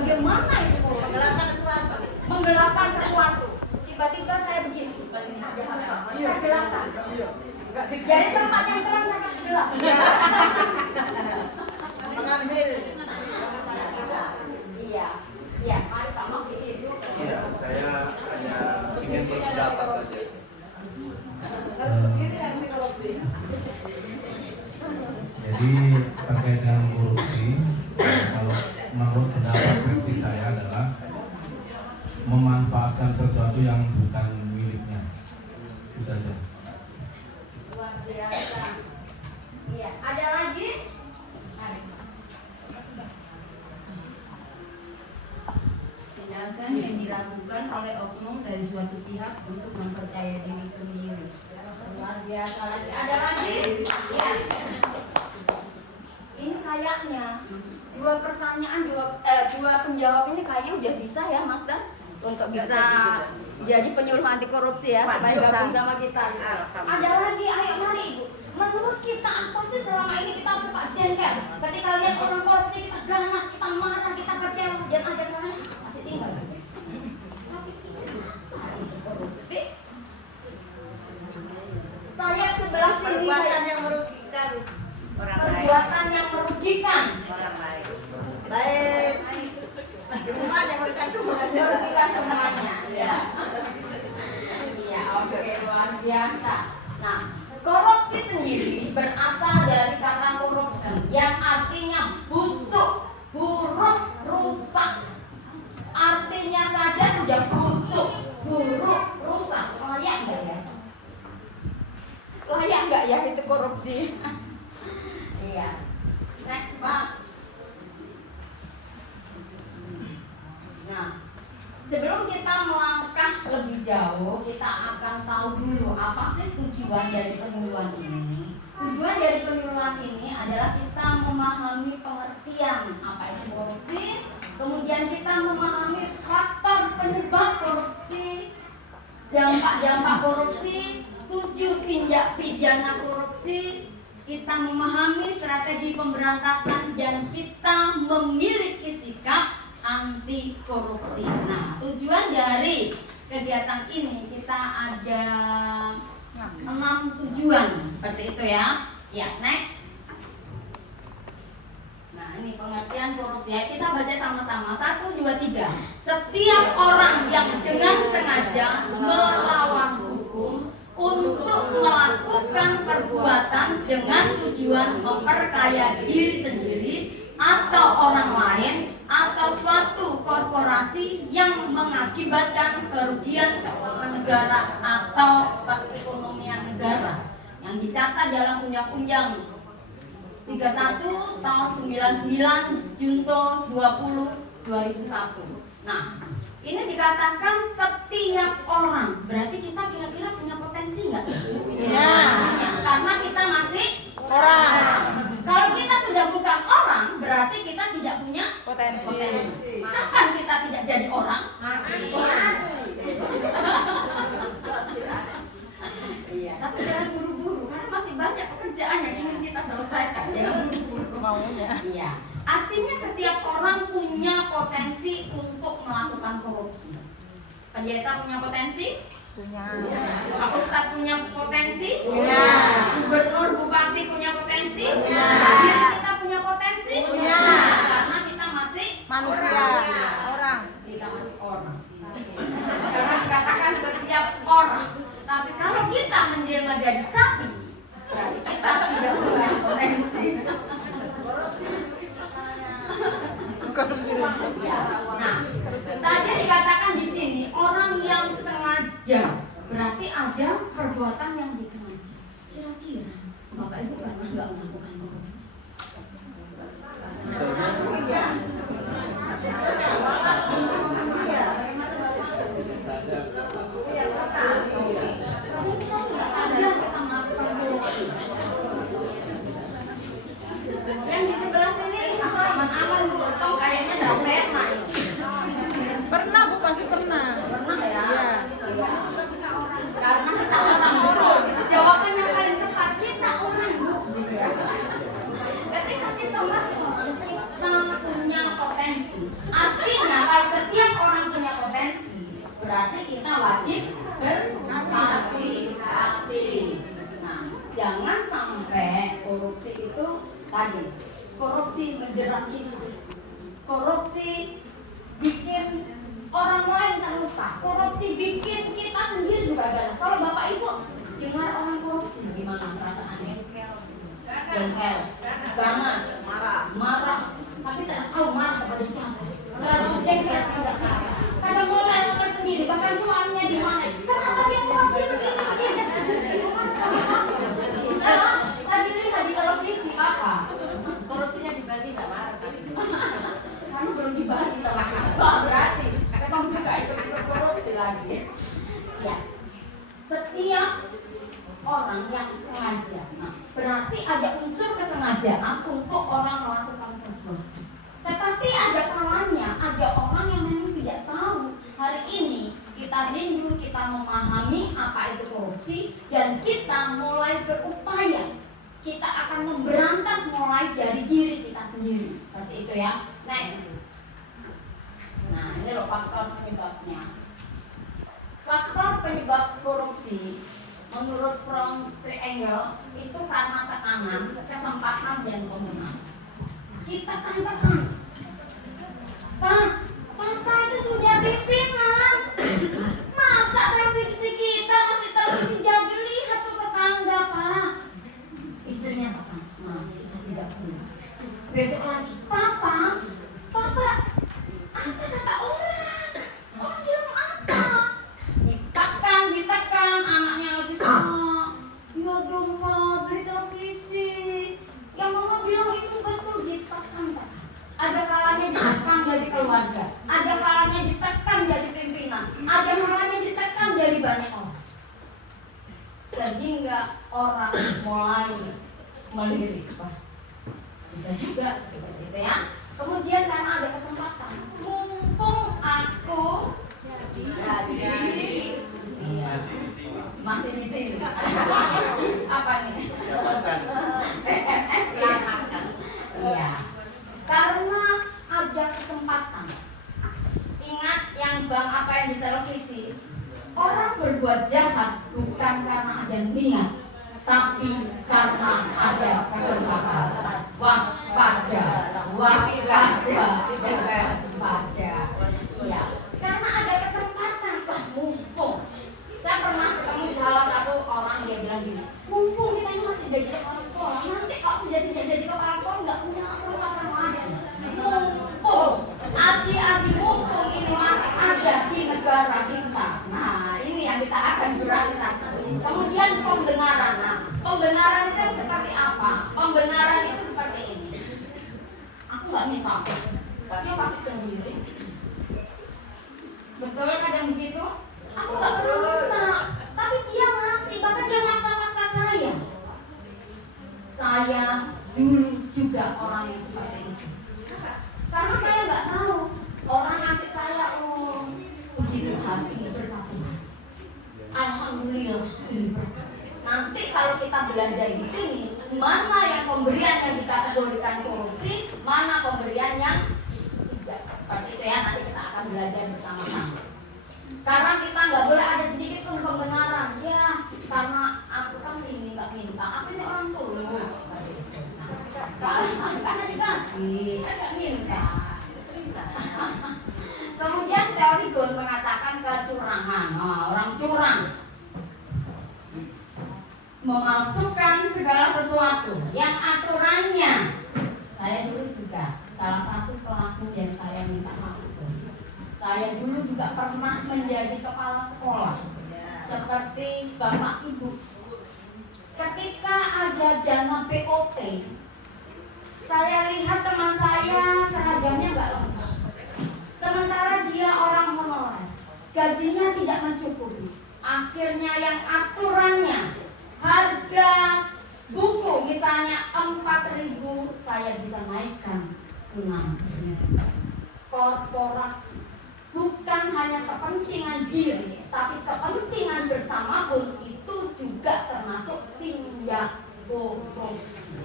Bagaimana itu Menggelapkan sesuatu. menggelapkan sesuatu? Tiba-tiba saya begini, saya gelapkan. Jadi tempat yang terang saya kasih gelap. Mengambil. Iya, iya. Mari Pak Mak bikin. Iya, saya hanya ingin berpendapat saja. Jadi terkait dengan korupsi, kalau menurut pendapat versi saya adalah memanfaatkan sesuatu yang bukan miliknya. Sudah aja. Luar biasa. Iya, ada lagi? Mari. Tindakan yang dilakukan oleh oknum dari suatu pihak untuk mempercayai diri sendiri. Luar biasa lagi. Ada lagi? Ya. Ini kayaknya dua pertanyaan, dua penjawab ini kayaknya udah bisa ya, Mas Dan, untuk bisa jadi penyuluh anti korupsi ya, supaya gabung sama kita. Gitu. Ada lagi, ayo mari Ibu. Menurut kita apa sih selama ini kita suka jengkel? Ketika lihat orang korupsi kita ganas, kita marah, kita kecewa, dan akhirnya masih tinggal. Tapi itu korupsi. Saya sebelah sini Perbuatan yang merugikan orang lain. perbuatan yang merugikan Orang lain. Baik. Semua yang merugikan semua. merugikan semuanya ya. Iya, oke, luar biasa. Nah, korupsi sendiri berasal dari kata corruption yang artinya busuk, buruk, rusak. Artinya saja sudah busuk, buruk, rusak. Layak enggak ya? Layak enggak ya itu korupsi? Iya. Next, Pak. Nah, sebelum kita melangkah lebih jauh, kita akan tahu dulu apa sih tujuan dari penyuluhan ini. Tujuan dari penyuluhan ini adalah kita memahami pengertian apa itu korupsi, kemudian kita memahami faktor penyebab korupsi, dampak-dampak korupsi, 7 tindak pidana korupsi, kita memahami strategi pemberantasan, dan kita memiliki sikap anti korupsi. Nah, tujuan dari kegiatan ini kita ada 6 tujuan seperti itu ya. Ya, next. Nah, ini pengertian korupsi. Ya, kita baca sama-sama. 1, 2, 3. Setiap orang yang dengan sengaja melawan hukum untuk melakukan perbuatan dengan tujuan memperkaya diri sendiri atau orang lain atau suatu korporasi yang mengakibatkan kerugian keuangan negara atau perekonomian negara yang dicatat dalam Undang-Undang 31 tahun 99 Junto 20 2001. Nah, ini dikatakan setiap orang. Berarti kita kira-kira punya potensi nggak? Ya. Karena kita masih Orang. Kalau kita sudah bukan orang, berarti kita tidak punya Potensi. Kapan kita tidak jadi orang? Iya. Tapi jangan buru-buru, karena masih banyak pekerjaan yang ingin kita selesaikan. Jangan buru-buru. Maunya. Iya. Artinya setiap orang punya potensi untuk melakukan korupsi. Pendeta punya potensi? Punya. Pak Ustadz punya potensi? Punya. Gubernur, bupati punya potensi? Punya. Diri kita punya potensi? Punya. Karena kita masih Manusia. Orang. kita masih orang. Karena dikatakan setiap orang. Tapi kalau kita menjelma jadi sapi, berarti kita tidak punya potensi. Korupsi. Ya. Nah, tadi dikatakan di sini orang yang sengaja, berarti ada perbuatan yang disengaja. Kira-kira Bapak Ibu pernah nggak melakukan korupsi? Yang di sebelah sini aman-aman Bu, atau kayaknya nggak pernah ini. Pernah Bu, pasti pernah. Pernah ya? Iya. Iya. Karena kita orang itu jawaban yang paling tepat, kita orang Bu, gitu ya. berhati-hati. Nah, jangan sampai korupsi itu tadi, korupsi menjerat kita, korupsi bikin orang lain terluka, korupsi bikin kita sendiri juga ganas. Kalau bapak ibu dengar orang korupsi, gimana perasaannya? Jengkel, banget, marah, tapi tidak tahu marah kepada siapa. Kalau jengkel tidak salah. Kadang mau tanya sendiri, bahkan suaminya di mana? Kenapa dia korupsi begini? Tadi lihat di televisi apa? Korupsinya di Bali nggak marah. Kamu belum dibagi sama kita, berarti memang juga ikut korupsi lagi. Ya, setiap orang yang sengaja, nah, berarti ada unsur kesengajaan untuk orang melakukan perbuatan. Tetapi ada kalanya, ada orang yang memang tidak tahu. Hari ini kita rindu, kita memahami apa itu korupsi, dan kita mulai berupaya. Kita akan memberantas mulai dari diri kita sendiri. Seperti itu ya. Next. Nah, ini loh faktor penyebabnya. Faktor penyebab korupsi menurut From Triangle itu karena tekanan, kesempatan, dan kemenangan. Kita tekan. Papa itu sudah pimpinan. Masa televisi kita masih televisi jadi lihat tuh tetangga, Pak. Istrinya tekan. Nah, kita tidak punya. Besok lagi, Papa, apa kata orang? Orang bilang apa? Ditekan, anaknya nggak bisa. Ya dong, Pak, beli televisi. Yang mama bilang itu betul, ditekan, Pak. Ada kalanya ditekan jadi keluarga, ada kalanya ditekan jadi pimpinan, ada kalanya ditekan dari banyak orang. Sehingga orang mulai melirik, Pak. Bisa juga seperti itu ya. Kemudian karena ada kesempatan, mumpung aku masih di sini. Apa nih? PMS ya. Iya. Karena ada kesempatan. Ingat yang bang apa yang di televisi. Orang berbuat jahat bukan karena ada niat, tapi karena ada kesempatan. Waspada. Iya. Karena ada kesempatan, Pak, mumpung. Saya pernah ketemu salah satu orang, dia bilang gini, mumpung kita ini masih jadi kepala sekolah, nanti kalau jadi kepala sekolah nggak punya kesempatan lagi. Mumpung, aji mumpung ini masih ada di negara kita. Nah, ini yang kita akan berantas. Kemudian pembenaran. Nah, pembenaran itu seperti apa? Pembenaran itu seperti ini. Aku nggak minta, dia kasih sendiri. Betul kadang begitu? Aku nggak perlu minta, tapi dia ngasih, bahkan dia maksa-maksa saya. Saya dulu juga orang yang seperti itu. Karena saya nggak tahu orang ngasih saya, puji Tuhan ini berkat Tuhan. Alhamdulillah. Nanti kalau kita belajar di sini, mana yang pemberian yang dikategorikan korupsi, mana pemberian yang tidak. Seperti itu ya, nanti kita akan belajar bersama-sama. Sekarang kita nggak boleh ada sedikit pun pembenaran. Ya, karena aku kan ini nggak minta, aku ini orang tulus. Karena dikasih, kan nggak minta. Kemudian teori Gon mengatakan kecurangan. Orang curang memalsukan segala sesuatu yang aturannya. Saya dulu juga salah satu pelaku yang saya minta maaf. Saya dulu juga pernah menjadi kepala sekolah seperti Bapak Ibu. Ketika ada dana BOT, saya lihat teman saya seragamnya nggak lengkap. Sementara dia orang honorer, gajinya tidak mencukupi. Akhirnya yang aturannya harga buku misalnya 4.000, saya bisa naikkan 6.000. Korporasi bukan hanya kepentingan diri, tapi kepentingan bersama pun itu juga termasuk tindak korupsi.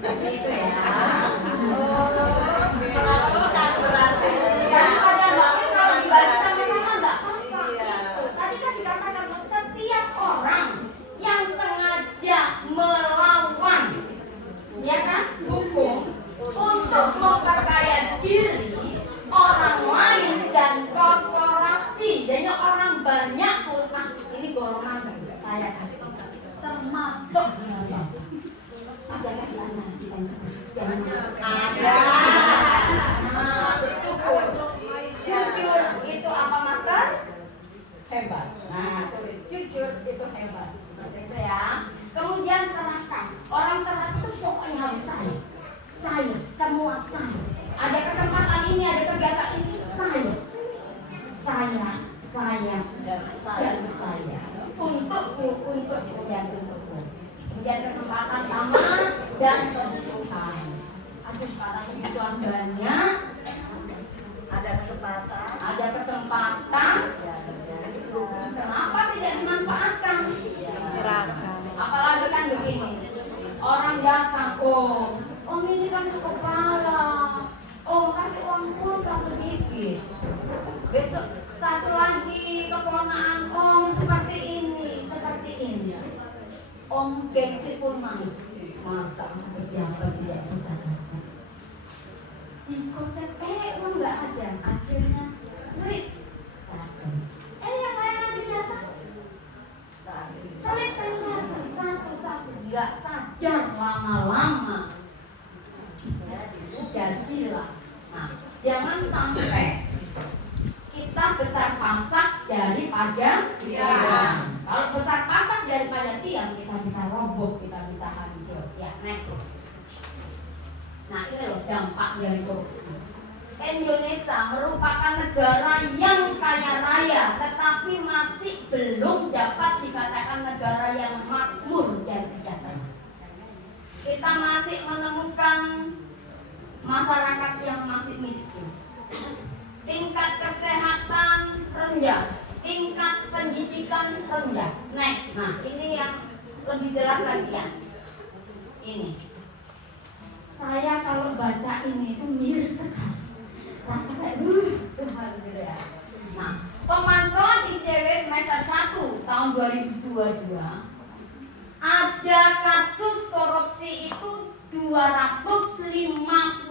Itu ya. Berarti Ya, ada kalau dibalik sama-sama nggak apa-apa. Tadi kan diri, orang lain, dan korporasi. Jadi orang banyak pun, nah ini golongan saya kasih, termasuk ada kan anak ada. Nah, syukur. Jujur itu apa master? Hebat. Nah, jujur itu hebat. Itu ya. Kemudian serakah. Orang serakah itu pokoknya harus saya, semua saya. Ada kesempatan ini, ada kegiatan ini, saya, dan saya. Untukku, untuk kemudian tersebut. Kemudian kesempatan sama dan kebutuhan. Aduh, sekarang kebutuhan banyak. Ada kesempatan. Kenapa tidak dimanfaatkan? Apalagi kan begini, orang datang, om ini kan kepala, kasih uang pulsa sedikit. Besok satu lagi keponakan om seperti ini. Om gengsi pun mau. Masa pejabat tidak bisa kasih. Di konsep uang nggak ada, akhirnya sulit. Yang lain nanti datang. Selesai satu, nggak sadar lama-lama. Jadilah. Nah, jangan sampai kita besar pasak daripada tiang. Kalau besar pasak daripada tiang, kita bisa roboh, kita bisa hancur. Ya, next. Nah, ini loh dampak dari korupsi. Indonesia merupakan negara yang kaya raya, tetapi masih belum dapat dikatakan negara yang makmur dan sejahtera. Kita masih menemukan masyarakat yang masih miskin. Tingkat kesehatan rendah, tingkat pendidikan rendah. Next, nah ini yang lebih jelas lagi ya. Ini, saya kalau baca ini itu miris sekali. Rasanya Tuhan gitu ya. Nah, pemantauan ICW semester 1 tahun 2022 ada kasus korupsi itu 252.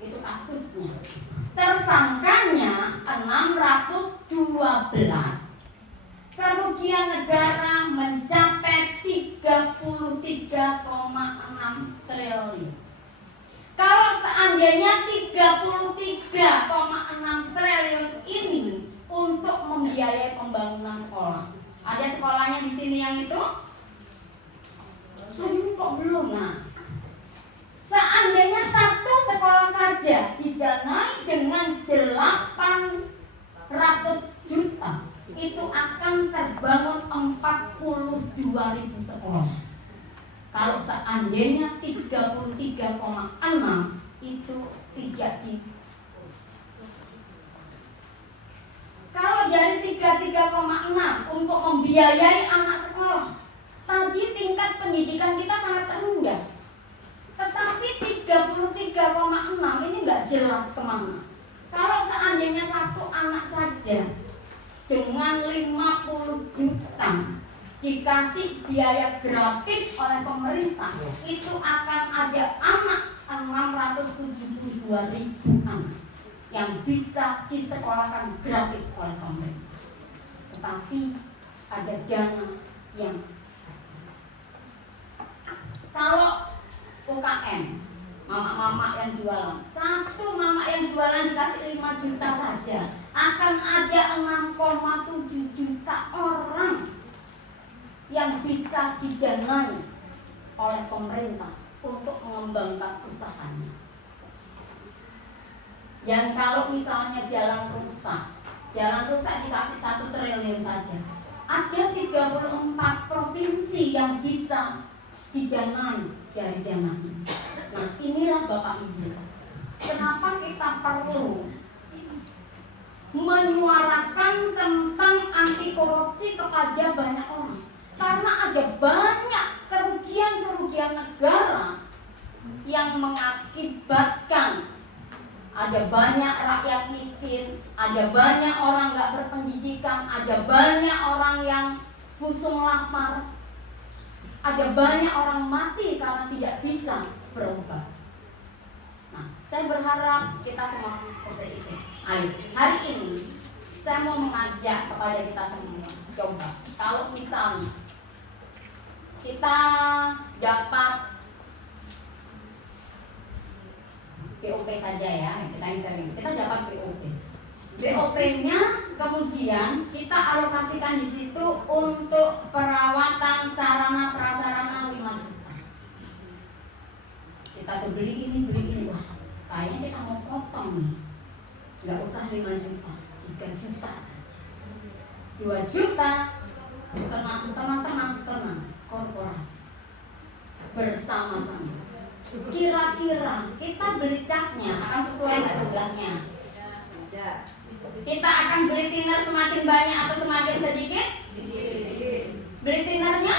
Itu kasusnya. Tersangkanya 612. Kerugian negara mencapai 33,6 triliun. Kalau seandainya 33,6 triliun ini untuk membiayai pembangunan sekolah, ada sekolahnya di sini yang itu? Aduh, kok belum? Nah, seandainya satu sekolah saja didanai dengan 800 juta, itu akan terbangun 42.000 sekolah. Kalau seandainya 33,6 itu tidak di. Kalau dari 33,6 untuk membiayai anak sekolah, tadi tingkat pendidikan kita sangat rendah. Tetapi 33,6 ini nggak jelas kemana. Kalau seandainya satu anak saja dengan 50 juta dikasih biaya gratis oleh pemerintah, itu akan ada anak 672.000 anak yang bisa disekolahkan gratis oleh pemerintah. Tetapi ada dana yang, kalau UKM, mama-mama yang jualan, satu mama yang jualan dikasih 5 juta saja, akan ada 6,7 juta orang yang bisa didanai oleh pemerintah untuk mengembangkan usahanya. Yang kalau misalnya jalan rusak dikasih 1 triliun saja. Ada 34 provinsi yang bisa didanai dari dana ini. Nah, inilah Bapak Ibu, kenapa kita perlu menyuarakan tentang anti korupsi kepada banyak orang. Karena ada banyak kerugian negara yang mengakibatkan ada banyak rakyat miskin, ada banyak orang nggak berpendidikan, ada banyak orang yang busung lapar, ada banyak orang mati karena tidak bisa berobat. berharap kita semua seperti itu. Ayo, hari ini saya mau mengajak kepada kita semua. Coba, kalau misalnya kita dapat POP saja ya, kita dapat POP. POP-nya kemudian kita alokasikan di situ untuk perawatan sarana prasarana 5 juta. Kita tuh beli ini, wah kayaknya kita mau potong nih. Nggak usah 5 juta, 3 juta saja, 2 juta. Teman-teman korporasi bersama-sama. Kira-kira kita beli catnya akan sesuai nggak jumlahnya? Kita akan beli thinner semakin banyak atau semakin sedikit? Beli thinnernya?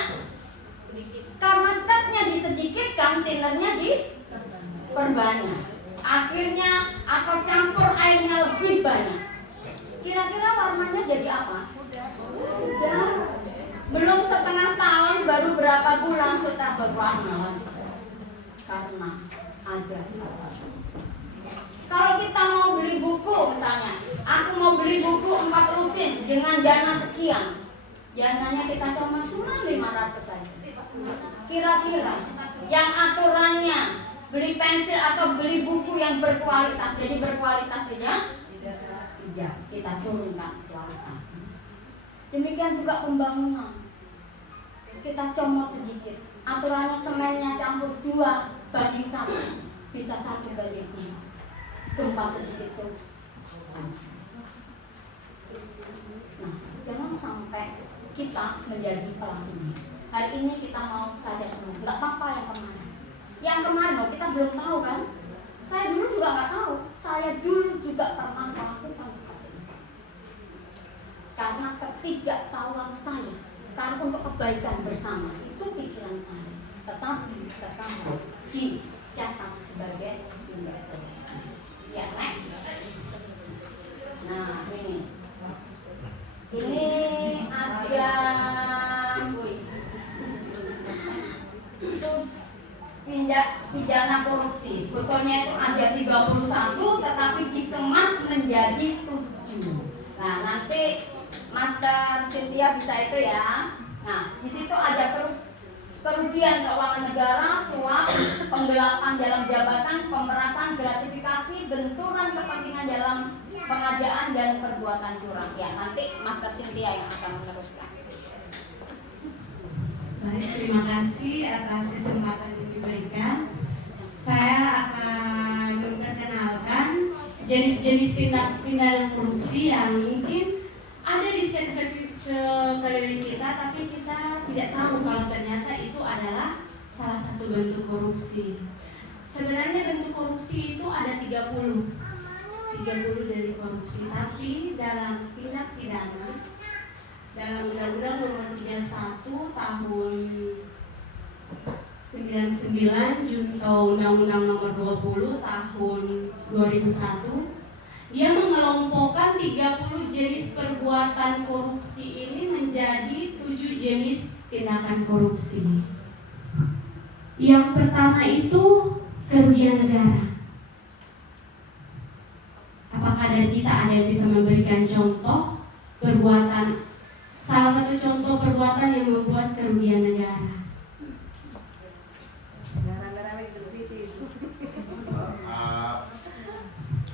Karena catnya disedikitkan, thinnernya diperbanyak. Akhirnya apa, campur airnya lebih banyak. Kira-kira warnanya jadi apa? Udah. Belum setengah tahun, baru berapa bulan sudah berwarna lagi. Karena ada salah. Kalau kita mau beli buku misalnya, aku mau beli buku 4 lusin dengan dana sekian, dananya kita cuma 500 saja. Kira-kira yang aturannya beli pensil atau beli buku yang berkualitas, jadi berkualitas tidak, kita turunkan kualitasnya. Demikian juga pembangunan, kita comot sedikit. Aturannya semennya campur 2:1, bisa 1:5. Gempa sedikit Nah, jangan sampai kita menjadi pelakunya. Hari ini kita mau sadar semua, nggak apa-apa yang kemarin. Yang kemarin loh, kita belum tahu kan? Saya dulu juga nggak tahu. Saya dulu juga pernah melakukan seperti itu. Karena ketidaktahuan saya, karena untuk kebaikan bersama itu pikiran saya. Tetapi tercatat dicatat sebagai tindak pidana. Ya, next. Nah, ini ada terus tindak pidana korupsi. Sebetulnya itu ada 31, tetapi dikemas menjadi 7. Nah, nanti Master Cynthia bisa itu ya. Nah, di situ ada kerugian keuangan negara, suap, penggelapan dalam jabatan, pemerasan, gratifikasi, benturan kepentingan dalam pengajaan dan perbuatan curang. Ya, nanti Master Cynthia yang akan meneruskan. Baik, terima kasih atas kesempatan yang diberikan. Saya akan memperkenalkan jenis-jenis tindak pidana korupsi yang mungkin ada di sekeliling kita, tapi kita tidak tahu kalau ternyata itu adalah salah satu bentuk korupsi. Sebenarnya bentuk korupsi itu ada 30 dari korupsi, tapi dalam tindak pidana, dalam Undang-Undang Nomor 31 Tahun 99 junto Undang-Undang Nomor 20 Tahun 2001, dia mengelompokkan 30 jenis perbuatan korupsi ini menjadi 7 jenis tindakan korupsi. Yang pertama itu kerugian negara. Apakah dari kita ada yang bisa memberikan contoh perbuatan, salah satu contoh perbuatan yang membuat kerugian negara?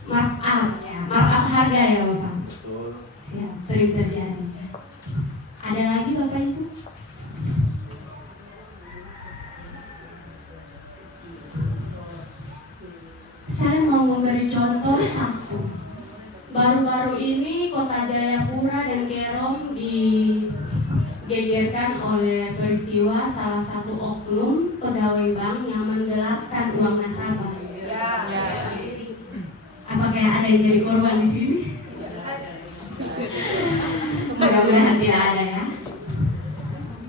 Markup ya, markup harga ya Bapak. Betul. Ya, sering terjadi. Ada lagi Bapak Ibu? Saya mau memberi contoh satu. Baru-baru ini Kota Jayapura dan Kerom digegerkan oleh peristiwa salah satu oknum pegawai bank yang menggelapkan uang nasabah. Apakah ada yang jadi korban di sini? Mudah-mudahan tidak ada ya.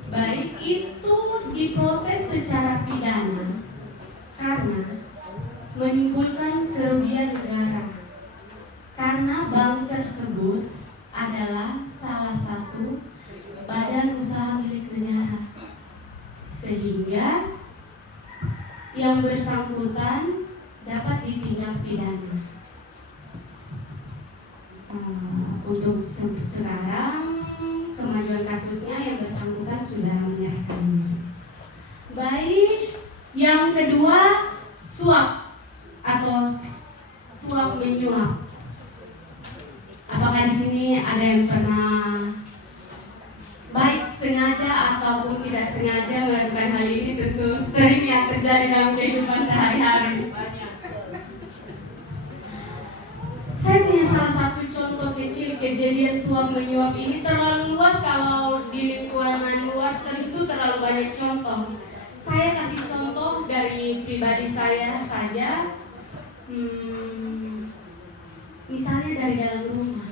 Baik, itu diproses secara pidana karena menimbulkan kerugian negara. Karena bank tersebut adalah salah satu badan usaha milik negara, sehingga yang bersangkutan dapat ditindak pidana. atau suap menyuap. Apakah di sini ada yang pernah baik sengaja ataupun tidak sengaja melakukan hal ini? Tentu sering yang terjadi dalam kehidupan sehari-hari. Saya punya salah satu contoh kecil kejadian suap menyuap ini terlalu luas kalau di lingkungan luar tentu terlalu banyak contoh. Saya kasih contoh dari pribadi saya saja. Misalnya dari dalam rumah.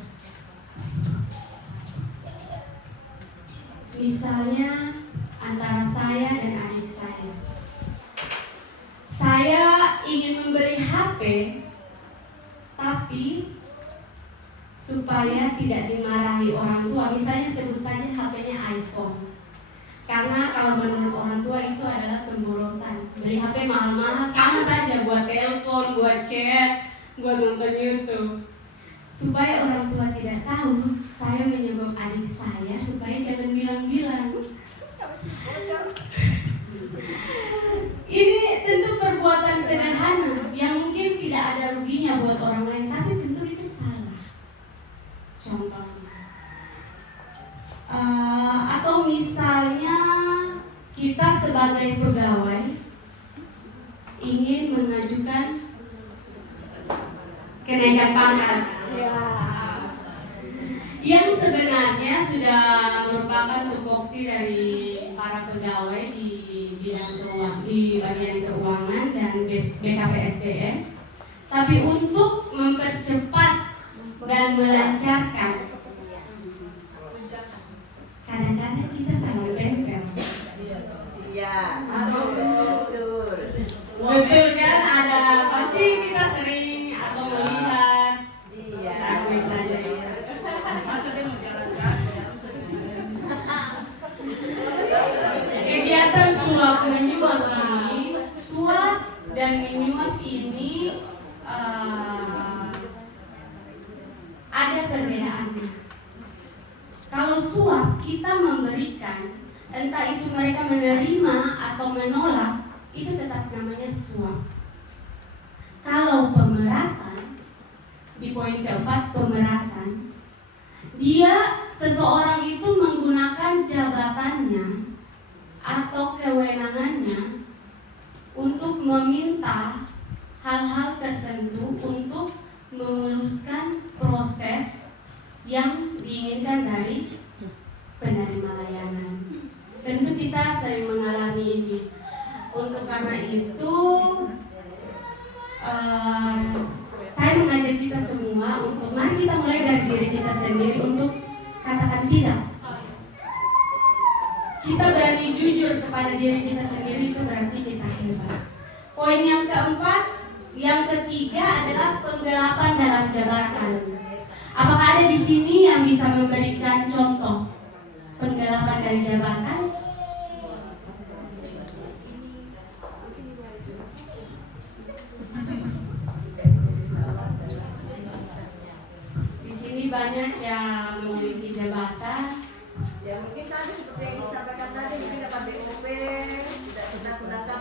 Misalnya antara saya dan adik saya. Saya ingin membeli HP, tapi supaya tidak dimarahi orang tua, misalnya sebut saja HP-nya iPhone. Karena kalau menurut orang tua itu adalah pemborosan. Beli HP mahal-mahal sama saja buat telepon, buat chat, buat nonton YouTube. Supaya orang tua tidak tahu, saya menyebab adik saya supaya jangan bilang-bilang. Ini tentu perbuatan sederhana yang mungkin tidak ada ruginya buat orang lain, tapi tentu itu salah. Contohnya, atau misalnya kita sebagai pegawai ingin mengajukan kenaikan pangkat, yang sebenarnya sudah merupakan tupoksi dari para pegawai di bidang keuangan, di bagian keuangan dan BKPSDM. Tapi untuk mempercepat dan melancarkan, kadang-kadang kita salah tempel. Iya, betul. Betul kan? Ada pasti kita sering atau melihat. Iya. Aku saja. Kegiatan suap menyuap ini, suap dan menyuap ini ada perbedaannya. Kalau suap kita memberikan, entah itu mereka menerima atau menolak, itu tetap namanya suap. Kalau pemerasan, di poin keempat pemerasan, seseorang itu menggunakan jabatannya atau kewenangannya untuk meminta hal-hal tertentu untuk memuluskan proses yang diinginkan dari penerima layanan. Tentu kita sering mengalami ini. Untuk karena itu, saya mengajak kita semua untuk mari kita mulai dari diri kita sendiri untuk katakan tidak. Kita berani jujur kepada diri kita sendiri, itu berarti kita hebat. Poin yang keempat, yang ketiga adalah penggelapan dalam jabatan. Apakah ada di sini yang bisa memberikan contoh penggelapan dari jabatan? Di sini banyak yang memiliki jabatan. Ya mungkin tadi seperti yang disampaikan tadi, mungkin dapat DOP, tidak kita gunakan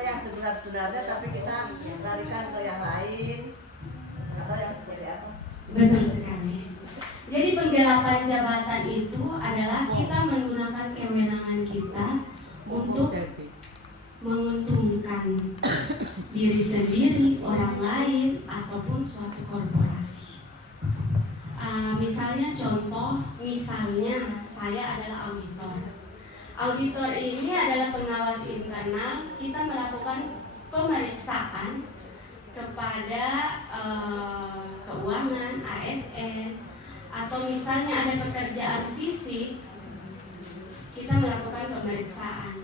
yang sebenar-benarnya, tapi kita larikan ke yang lain atau yang seperti apa? Betul sekali. Jadi penggelapan jabatan itu adalah kita menggunakan kewenangan kita untuk menguntungkan diri sendiri, orang lain, ataupun suatu korporasi. Misalnya saya adalah auditor. Auditor ini adalah pengawas internal. Kita melakukan pemeriksaan kepada keuangan, ASN, atau misalnya ada pekerjaan fisik, kita melakukan pemeriksaan.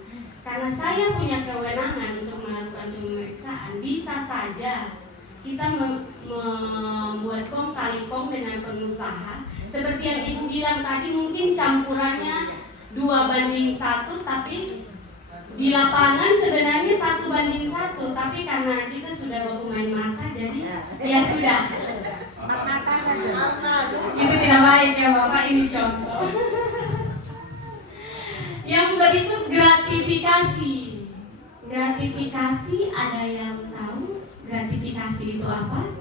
Karena saya punya kewenangan untuk melakukan pemeriksaan, bisa saja kita membuat kong kali kong dengan pengusaha. Seperti yang Ibu bilang tadi, mungkin campurannya 2:1, tapi di lapangan sebenarnya 1:1, tapi karena kita sudah bermain mata, jadi ya sudah. Itu tidak baik ya Bapak, ini contoh. Yang berikut gratifikasi. Gratifikasi ada yang tahu? Gratifikasi gratifikasi itu apa?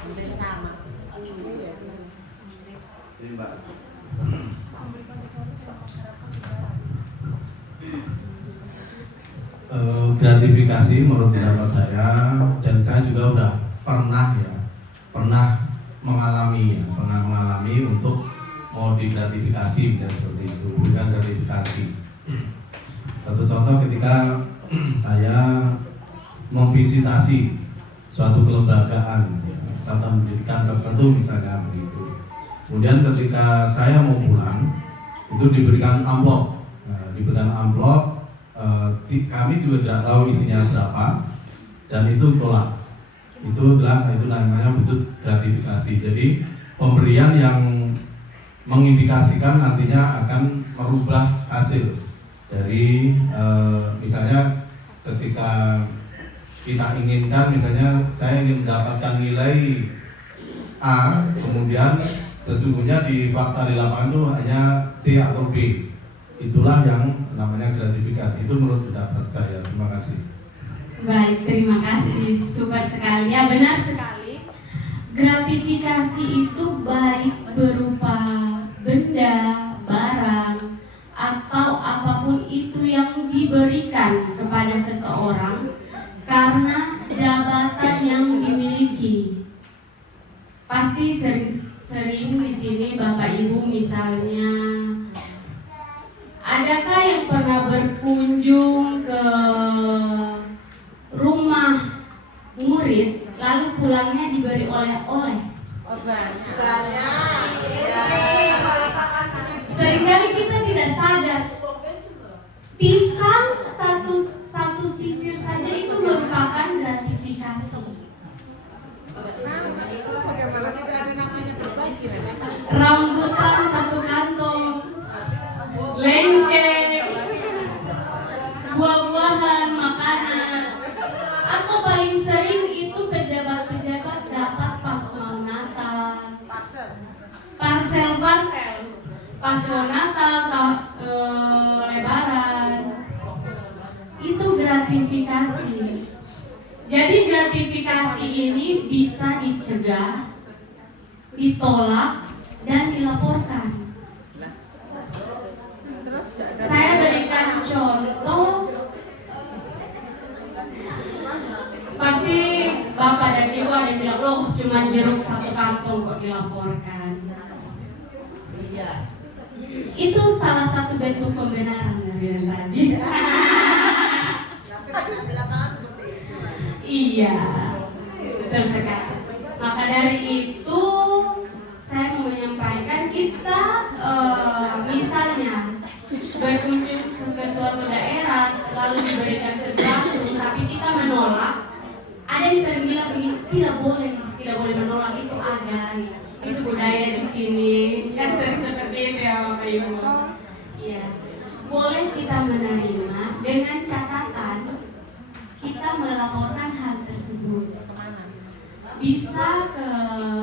Hampir sama. Jadi Mbak, gratifikasi menurut pendapat saya, dan saya juga udah pernah mengalami untuk mau digratifikasi dan seperti itu, bukan gratifikasi. Satu contoh ketika saya memvisitasi suatu kelembagaan satuan pendidikan tertentu misalnya begitu. Kemudian ketika saya mau pulang itu diberikan amplop, kami juga tidak tahu isinya berapa dan itu tolak. Itu namanya bentuk gratifikasi. Jadi pemberian yang mengindikasikan nantinya akan merubah hasil dari misalnya ketika kita inginkan, misalnya saya ingin mendapatkan nilai A, kemudian sesungguhnya di fakta di lapangan itu hanya C atau B. Itulah yang namanya gratifikasi. Itu menurut pendapat saya. Terima kasih. Baik, terima kasih. Super sekali. Ya, benar sekali. Gratifikasi itu baik berupa benda, barang, atau apapun itu yang diberikan kepada seseorang karena jabatan yang dimiliki. Pasti sering di sini Bapak Ibu misalnya, adakah yang pernah berkunjung ke rumah murid lalu pulangnya diberi oleh-oleh? Seringkali kita tidak sadar pisang satu sisir saja itu merupakan gratifikasi. Rambutan satu kantong, lengkeng, buah-buahan, makanan, atau paling sering itu pejabat-pejabat dapat pas mau Natal, parcel pas mau Natal, Lebaran. Itu gratifikasi. Jadi gratifikasi ini bisa dicegah, ditolak, dan dilaporkan. Saya berikan contoh. Pasti Bapak dan Ibu ada yang bilang, loh cuma jeruk satu kantong kok dilaporkan. Iya. Itu salah satu bentuk pembenaran dari yang tadi. Tapi kan di lapangan seperti itu. Iya, betul sekali. Maka dari itu saya mau menyampaikan kita misalnya berkunjung ke suatu daerah lalu diberikan sesuatu tapi kita menolak. Ada yang sering bilang begini, tidak boleh menolak, itu ada, itu budaya di sini. Kan sering seperti itu ya Bapak Ibu. Iya, boleh kita menerima dengan catatan kita melaporkan hal tersebut. Bisa ke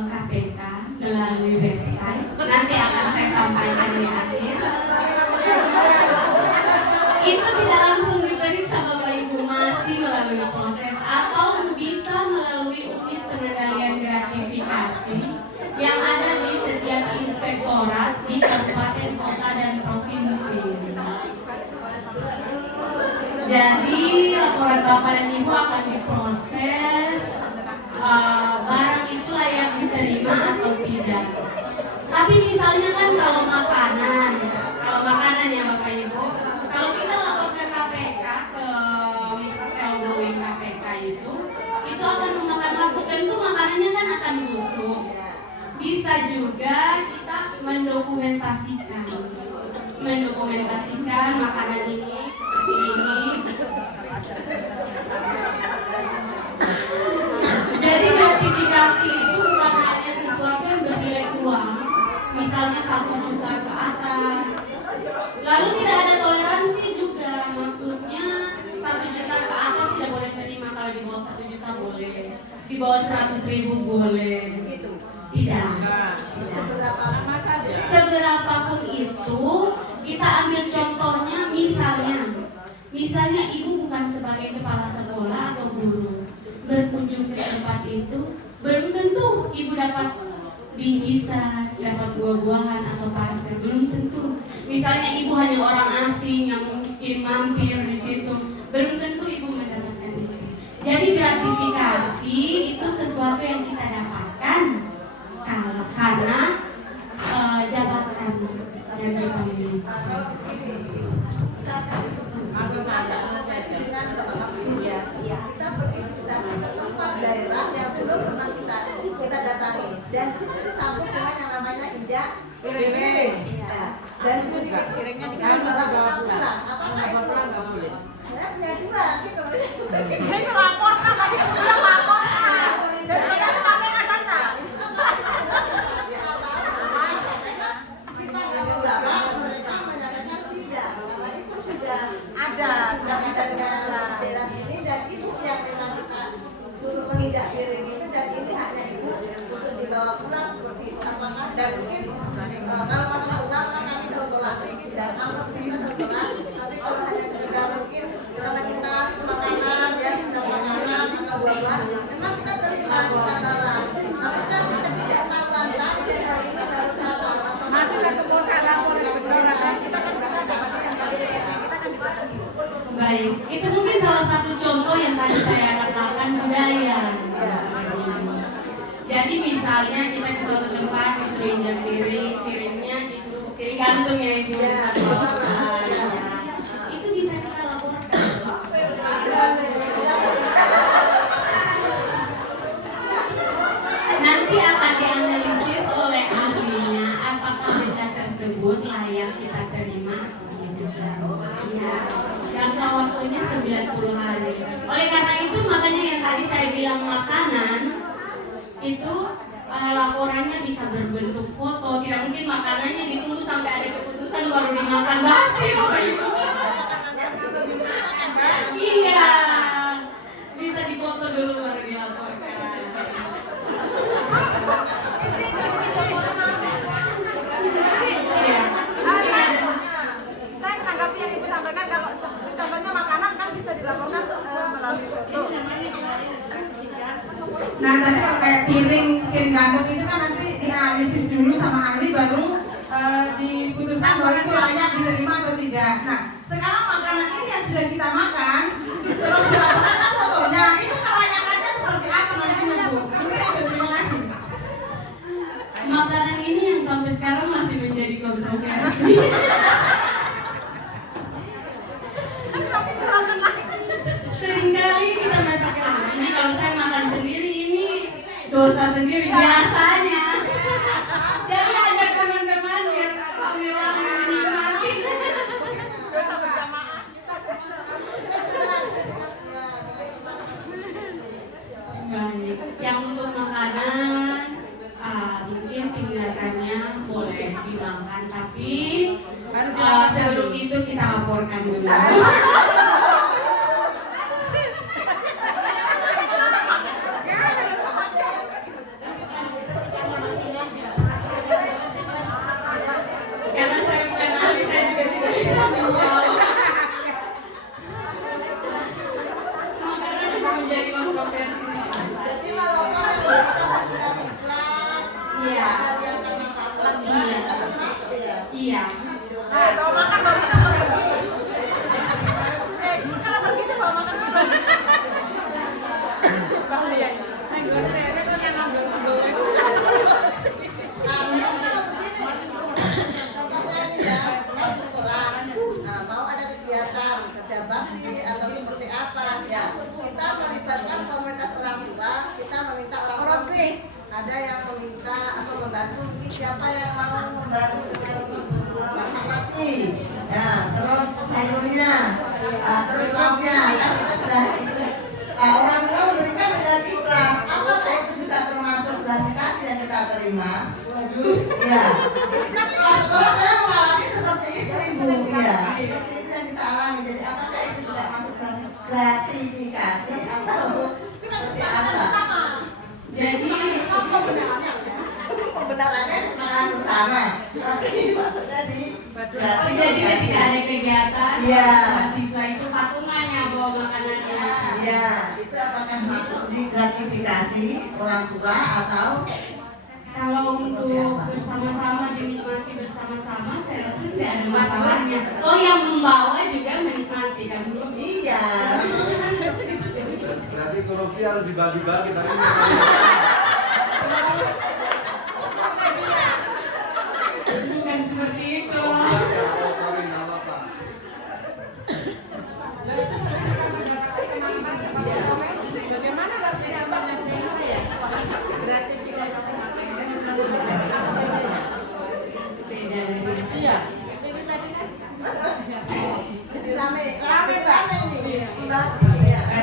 KPK melalui website, nanti akan saya sampaikan di akhir. Itu tidak langsung diperiksa Bapak Ibu, masih melalui proses, atau bisa melalui unit pengendalian gratifikasi yang ada di setiap inspektorat di kabupaten, kota, dan provinsi. Jadi laporan Bapak dan Ibu akan diproses, barang itu layak diterima atau tidak. Tapi misalnya kan kalau makanan ya Bapak Ibu, kalau kita lapor ke KPK, misalnya KPK itu akan memakan waktu, tentu makanannya kan akan busuk. Bisa juga kita mendokumentasikan makanan ini seperti ini. Jadi gratifikasi itu bukan hanya sesuatu yang bernilai uang, misalnya 1 juta ke atas. Lalu tidak ada toleransi juga, maksudnya 1 juta ke atas tidak boleh terima, kalau di bawah 1 juta boleh, di bawah 100.000 boleh. Tidak. Seberapapun itu, kita ambil contohnya misalnya Misalnya ibu bukan sebagai kepala sekolah atau guru, berkunjung ke tempat itu, belum tentu ibu dapat bingkisan, dapat buah-buahan atau parfum, belum tentu. Misalnya ibu hanya orang asing yang mungkin mampir di situ, belum tentu ibu mendapatkan itu. Jadi gratifikasi itu sesuatu yang kita dapatkan karena jabatan yang kita miliki. Dengan Bapak ya, kita bervisitasi ke tempat daerah yang belum pernah kita datangi, dan itu disambung dengan yang namanya injak piring. Dan itu piringnya kalau kita pulang, apakah itu nggak boleh? Saya punya dua nanti kalau ini lapor kan tadi bilang lapor kan, dan ada kami ada nggak? Kita nggak membawa, mereka menyatakan tidak, karena itu sudah ada daerah sini, dan ibu yang memang kita suruh menginjak piring itu, dan ini hanya ibu untuk dibawa pulang seperti itu. Apakah dan mungkin kalau masalah uang kami selalu tolak, dan amplop kita selalu tolak. Tapi kalau hanya sekedar mungkin karena kita makanan ya, sudah makanan atau buah-buahan, memang kita terima, kita bawa. Tapi kan kita tidak tahu lantas ini hari ini baru satu atau masih satu kota lapor yang benar kan kita kan dapat yang kita kan dipakai. Baik, itu mungkin salah satu contoh yang tadi saya katakan budaya. Jadi misalnya kita ke suatu tempat disuruh injak piringnya disuruh kiri gantung ya ibu. Itu bisa kita laporkan. Nanti akan dianalisis oleh ahlinya apakah benda tersebut layak kita terima atau tidak. Ya. Jangka waktunya 90 hari. Oleh karena itu makanya yang tadi saya bilang makanan itu laporannya bisa berbentuk foto. Tidak mungkin makanannya ditunggu sampai ada keputusan baru dimakan pasti. Iya, bisa difoto dulu baru dilaporkan. Saya menanggapi yang Ibu sampaikan, kalau contohnya makanan kan bisa dilaporkan melalui foto. Nah tadi kalau kayak piring gantung itu kan nanti dianalisis dulu sama ahli, baru diputuskan bahwa itu layak diterima atau tidak. Nah sekarang makanan ini yang sudah kita makan, terus dilaporkan kan fotonya, itu kelayakannya seperti apa nantinya Bu? Mungkin itu, terima kasih. Makanan ini yang sampai sekarang masih menjadi kontroversi. Seringkali kita masakan ini, kalau saya makan sendiri ini dosa sendiri biasanya. Jadi ajak teman-teman biar menikmati. Baik, yang untuk makanan mungkin tinggalkannya boleh dimakan, tapi sebelum itu kita laporkan dulu. Karena saya bukan ahli, saya juga tidak bisa menjawab. Makanan bisa menjadi kontroversi. Jadi kalau kita bagikan kelas, Iya. Iya. Bawa makan baru kita pergi. Kalau pergi itu bawa makan dulu. Bahaya. Mau ada kegiatan kerja bakti atau seperti apa ya, kita melibatkan komunitas orang tua, kita meminta orang tua. Ada yang meminta atau membantu, siapa yang mau membantu dengan masak nasi, ya, terus sayurnya, terus lauknya, kan kita sudah itu. Orang tua memberikan dengan ikhlas, apakah itu juga termasuk gratifikasi yang kita terima? Ya, kalau saya mengalami seperti itu ibu, ya, seperti itu yang kita alami. Jadi apakah itu juga masuk gratifikasi atau seperti apa? Jadi pembenarannya semangat bersama. Tapi maksudnya di jadi ketika ada kegiatan, Iya. mahasiswa itu patut gratifikasi orang tua atau Kalau untuk bersama-sama dinikmati bersama-sama, saya rasa tidak ada masalahnya. Oh, yang membawa juga menikmati kan? iya. Berarti korupsi harus dibagi-bagi tapi Bukan seperti itu. Bagaimana artinya banyaknya itu ya? Gratifikasi. Iya. Ini tadi kan. Jadi rame nih.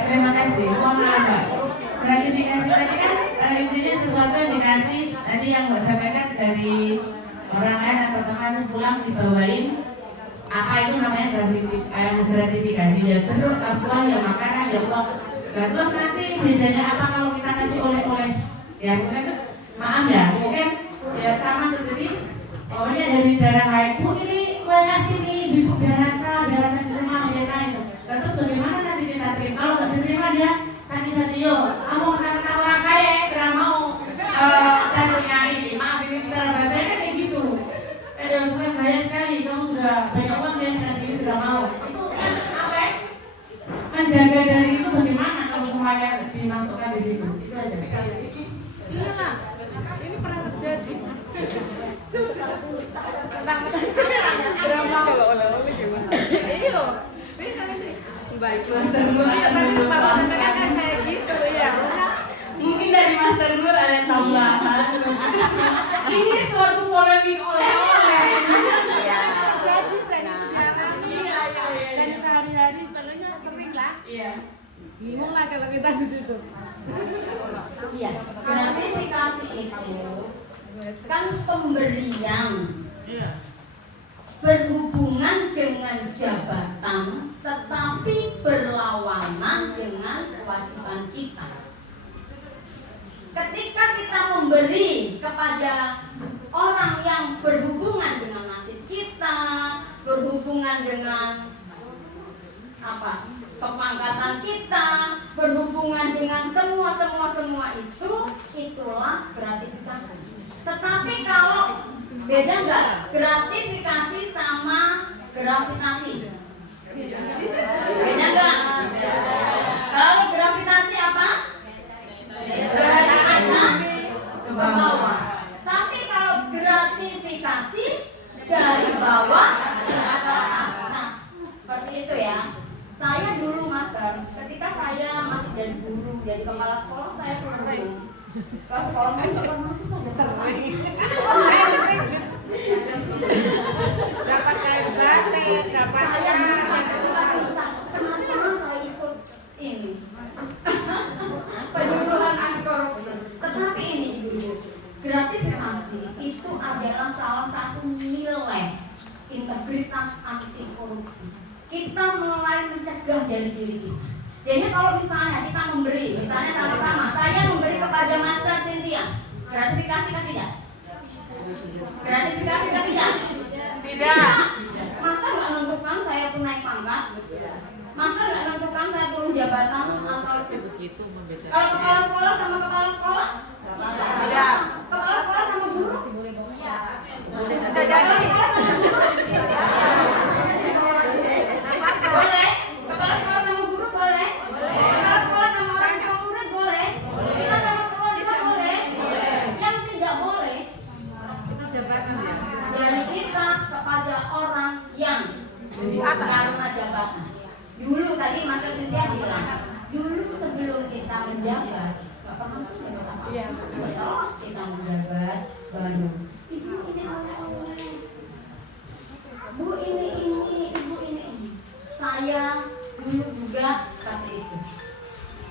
Terima kasih. Mohon maaf, Mbak. Gratifikasi tadi kan intinya sesuatu yang dikasih tadi yang Mbak sampaikan dari orang lain atau teman pulang dibawain apa itu namanya gratifikasi ya jeruk, buah, ya makanan, ya uang. Nah, terus nanti bedanya apa kalau kita kasih oleh-oleh? Ya mungkin itu maaf ya, mungkin ya sama seperti pokoknya dari daerah lain, Bu ini kue kasih nih, Ibu biar rasa di rumah ya kan. Terus bagaimana nanti kita terima? Kalau nggak diterima dia sakit-sakit yo, kamu kata orang kaya, tidak mau saya punya ini, maaf ini secara bahasanya kan kayak gitu. Sudah kaya sekali, kamu sudah banyak uang yang kasih ini tidak mau. Itu kan apa ya? Menjaga dari itu bagaimana kalau semuanya dimasukkan di situ? Itu aja. Iya lah. Ini pernah terjadi. Drama oleh-oleh gimana? Iya. Baik, Master Nur. Tadi Pak sampaikan kayak gitu ya. Mungkin dari Master Nur ada tambahan. Ini suatu polemik oleh-oleh. Iya. Jadi dan sehari-hari perlunya sering lah. Iya. Bingung lah kalau kita di situ. Iya, gratifikasi itu kan pemberian berhubungan dengan jabatan tetapi berlawanan dengan kewajiban kita. Ketika kita memberi kepada orang yang berhubungan dengan nasib kita, berhubungan dengan apa? Kepangkatan kita, berhubungan dengan semua itu, itulah gratifikasi. Tetapi kalau beda nggak gratifikasi sama gravitasi? Beda nggak? Kalau gravitasi apa? Dari atas ke bawah. Tapi kalau gratifikasi dari bawah ke atas. Seperti itu ya. Saya dulu master, ketika saya masih jadi guru, jadi kepala sekolah, saya turun ke sekolah sering. Dapat kain batik, dapat Saya kenapa saya ikut ini penyuluhan anti korupsi. Tetapi ini ibu, gratifikasi itu adalah salah satu nilai integritas anti korupsi. Kita mulai mencegah dari diri kita. Jadi kalau misalnya kita memberi, misalnya sama-sama, saya memberi kepada Master Cynthia, gratifikasi kan tidak? Gratifikasi kan tidak? Tidak. Master nggak menentukan saya pun naik pangkat. Master nggak menentukan saya turun jabatan atau begitu. Kalau kepala sekolah sama kepala sekolah? Tidak. Kepala sekolah sama guru? Bisa jadi. Boleh? Kepala sekolah sama guru boleh? Kepala sekolah sama orang tua murid boleh? Kita sama keluarga boleh? Yang tidak boleh dari kita kepada orang yang karena jabatan. Dulu tadi Mas Cynthia bilang, dulu sebelum kita menjabat, nggak pernah menjabat apa-apa. Setelah kita menjabat baru ibu ini oleh-oleh, bu ini, ibu ini. Saya dulu juga seperti itu.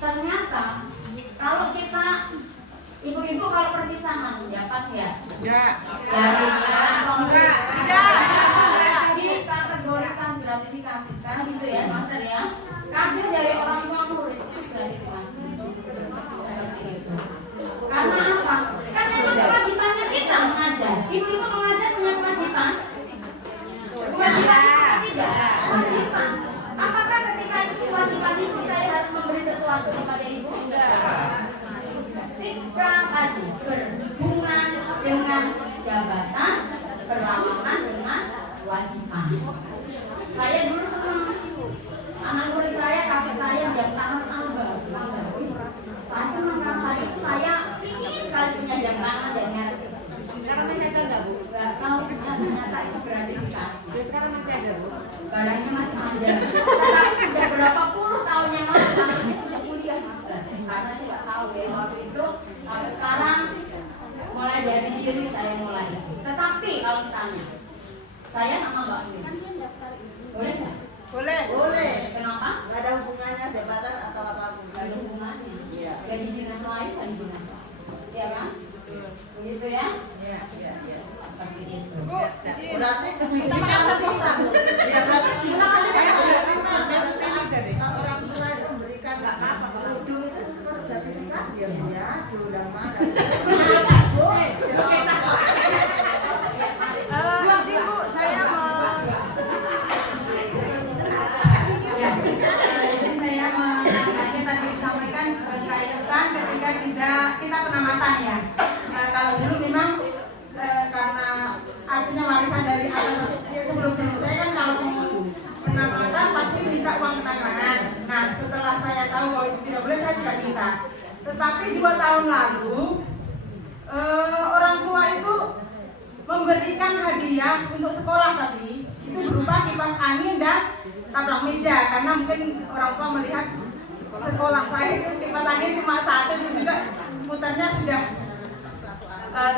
Ternyata kalau kita ibu-ibu kalau perpisahan dapat ya? Dari pemerintah tidak dikategorikan gratifikasi sekarang gitu ya, Master ya. Kami dari orang tua murid itu gratifikasi. Seperti itu. Karena apa? Kan memang kewajibannya kita mengajar. Ibu-ibu mengajar punya kewajiban. Kewajiban kita tidak. Kewajiban. Apakah ketika itu kewajiban itu saya harus memberi sesuatu kepada ibu? Enggak. tadi berhubungan dengan jabatan berlawanan dengan kewajiban. Saya dulu senang anak murid saya kasih saya jam tangan ambar. Saya senang karena itu saya ingin sekali punya jam tangan dan ngerti. Sekarang masih ada nggak Bu? Nggak tahu ternyata itu gratifikasi. Sekarang masih ada Bu? Barangnya masih ada. Tetapi sudah berapa puluh tahun yang lalu maksudnya sudah kuliah Mas. Karena tidak tahu ya waktu itu sampai sekarang mulai dari diri saya mulai. Tetapi kalau misalnya saya sama Mbak Win, boleh nggak? Boleh. Boleh. Kenapa? Nggak ada hubungannya jabatan atau apapun. Nggak ada hubungannya. Iya. Jadi dinas lain kali dinas lain. Iya kan? Begitu ya? Iya, iya, iya. Seperti itu. Berarti kita makan satu-satu. Ya berarti kita orang tua itu memberikan nggak apa-apa. Kalau dulu itu seperti gratifikasi ya Bu ya, sudah mana? Izin Bu, saya mau tadi disampaikan berkaitan ketika kita penamatan ya. Kalau dulu memang karena artinya warisan dari atas ya sebelum saya kan kalau penamatan pasti minta uang ketangan. Nah setelah saya tahu bahwa itu tidak boleh saya tidak minta. Tetapi 2 tahun lalu orang tua itu memberikan hadiah untuk sekolah tadi itu berupa kipas angin dan taplak meja karena mungkin orang tua melihat sekolah saya itu kipas angin cuma 1 itu juga putarnya sudah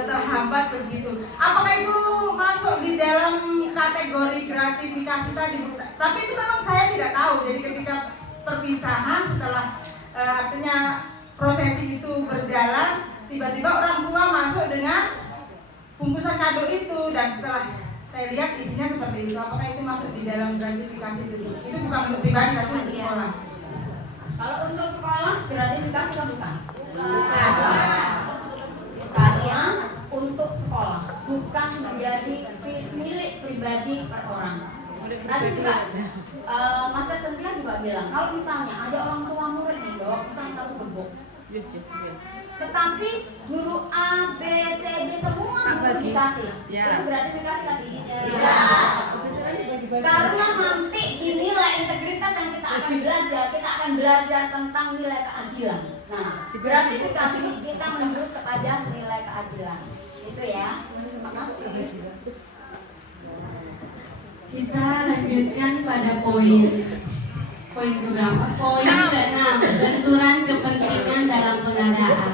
terhambat begitu. Apakah itu masuk di dalam kategori gratifikasi tadi? Tapi itu memang saya tidak tahu. Jadi ketika perpisahan setelah artinya prosesi itu berjalan, tiba-tiba orang tua masuk dengan bungkusan kado itu dan setelah saya lihat isinya seperti itu. Apakah itu masuk di dalam gratifikasi itu? Itu bukan untuk pribadi tapi untuk sekolah. Kalau untuk sekolah gratifikasi kan bukan. Karena untuk sekolah bukan menjadi milik pribadi per orang. Tadi juga Mas Sentia juga bilang kalau misalnya ada orang tua murid nih bawa pesan 1 gebok, tetapi guru A, B, C, D semua dikasih. Itu gratifikasi kan? Karena nanti dinilai integritas yang kita akan belajar tentang nilai keadilan. Nah, gratifikasi kita menjurus kepada nilai keadilan. Itu ya. Terima kasih. Kita lanjutkan pada poin berapa? Poin ke-6, benturan kepentingan dalam pengadaan.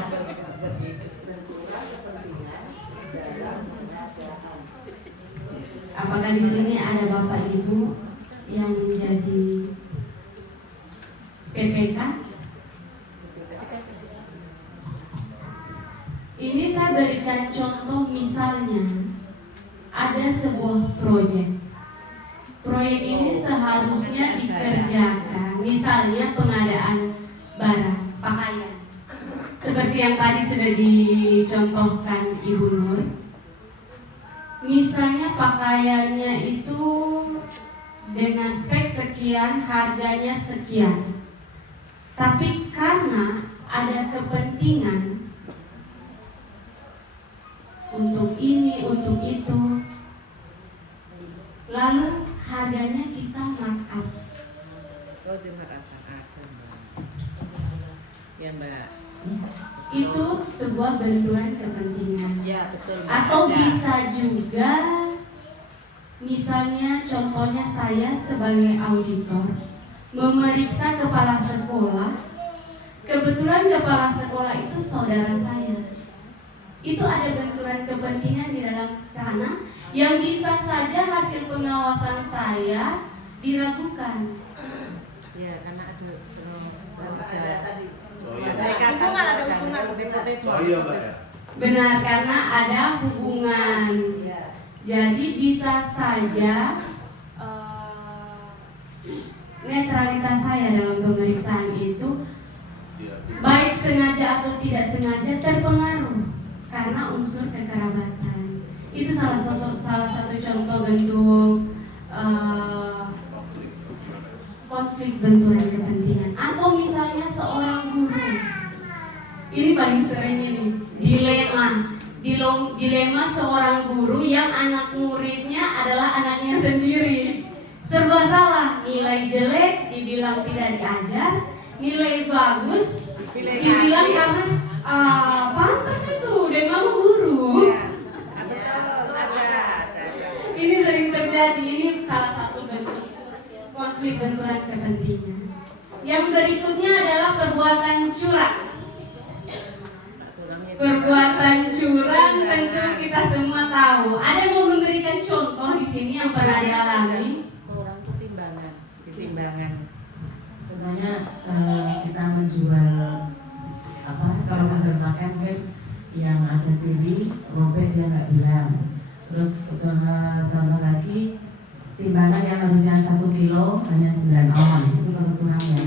Apakah di sini ada Bapak Ibu yang menjadi PPK? Ini saya berikan contoh misalnya ada sebuah proyek. Proyek ini seharusnya dikerjakan, misalnya pengadaan barang, pakaian. Seperti yang tadi sudah dicontohkan Ibu Nur. Misalnya pakaiannya itu dengan spek sekian, harganya sekian. Tapi karena ada kepentingan untuk ini, untuk itu, lalu harganya kita markup. Oh, di markup ya Mbak. Itu sebuah benturan kepentingan. Ya betul. Atau bisa juga, misalnya contohnya saya sebagai auditor memeriksa kepala sekolah. Kebetulan kepala sekolah itu saudara saya. Itu ada benturan kepentingan di dalam sana yang bisa saja hasil pengawasan saya diragukan. Ya, karena ada tadi. Ada hubungan. Oh iya Mbak ya. Benar, karena ada hubungan. Jadi bisa saja netralitas saya dalam pemeriksaan itu baik sengaja atau tidak sengaja terpengaruh karena unsur kekerabatan. Itu salah satu contoh bentuk konflik benturan kepentingan. Atau misalnya seorang guru, ini paling sering ini, dilema seorang guru yang anak muridnya adalah anaknya sendiri. Serba salah, nilai jelek dibilang tidak diajar, nilai bagus dibilang karena pantas itu dan kamu guru. Ini sering terjadi, ini salah satu bentuk konflik benturan kepentingan. Yang berikutnya adalah perbuatan curang. Perbuatan curang tentu kita semua tahu. Ada yang mau memberikan contoh di sini yang pernah dialami? Curang itu timbangan. Sebenarnya kita menjual kalau mengerjakan kan yang ada ciri robek dia nggak bilang. Terus contoh lagi timbangan yang harusnya 1 kilo hanya 9 on, itu kalau curangnya.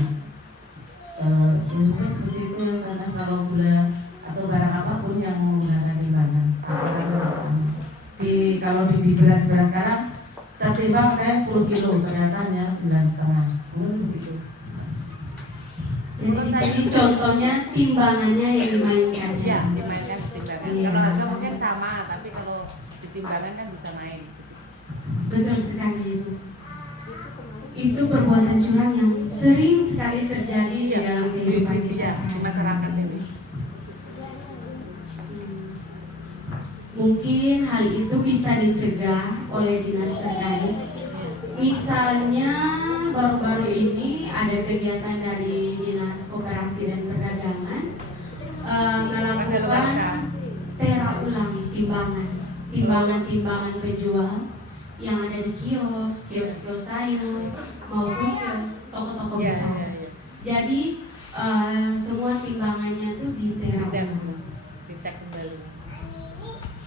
Mungkin seperti itu karena kalau gula atau barang apapun yang menggunakan timbangan. Kalau di beras sekarang tertimbang kayak 10 kilo, ternyata hanya 9,5. Begitu. Jadi contohnya timbangannya yang dimainkan. Ya, dimainkan timbangan. Iya. Kalau harga mungkin sama, tapi kalau di timbangan kan bisa main. Betul sekali itu. Itu perbuatan curang yang sering sekali terjadi di dalam kehidupan kita Di masyarakat ini. Mungkin hal itu bisa dicegah oleh dinas terkait. Misalnya baru-baru ini ada kegiatan dari Dinas Koperasi dan Perdagangan melakukan tera ulang timbangan penjual yang ada di kios sayur maupun toko-toko besar. Jadi semua timbangannya tuh ditera ulang. Dicek kembali.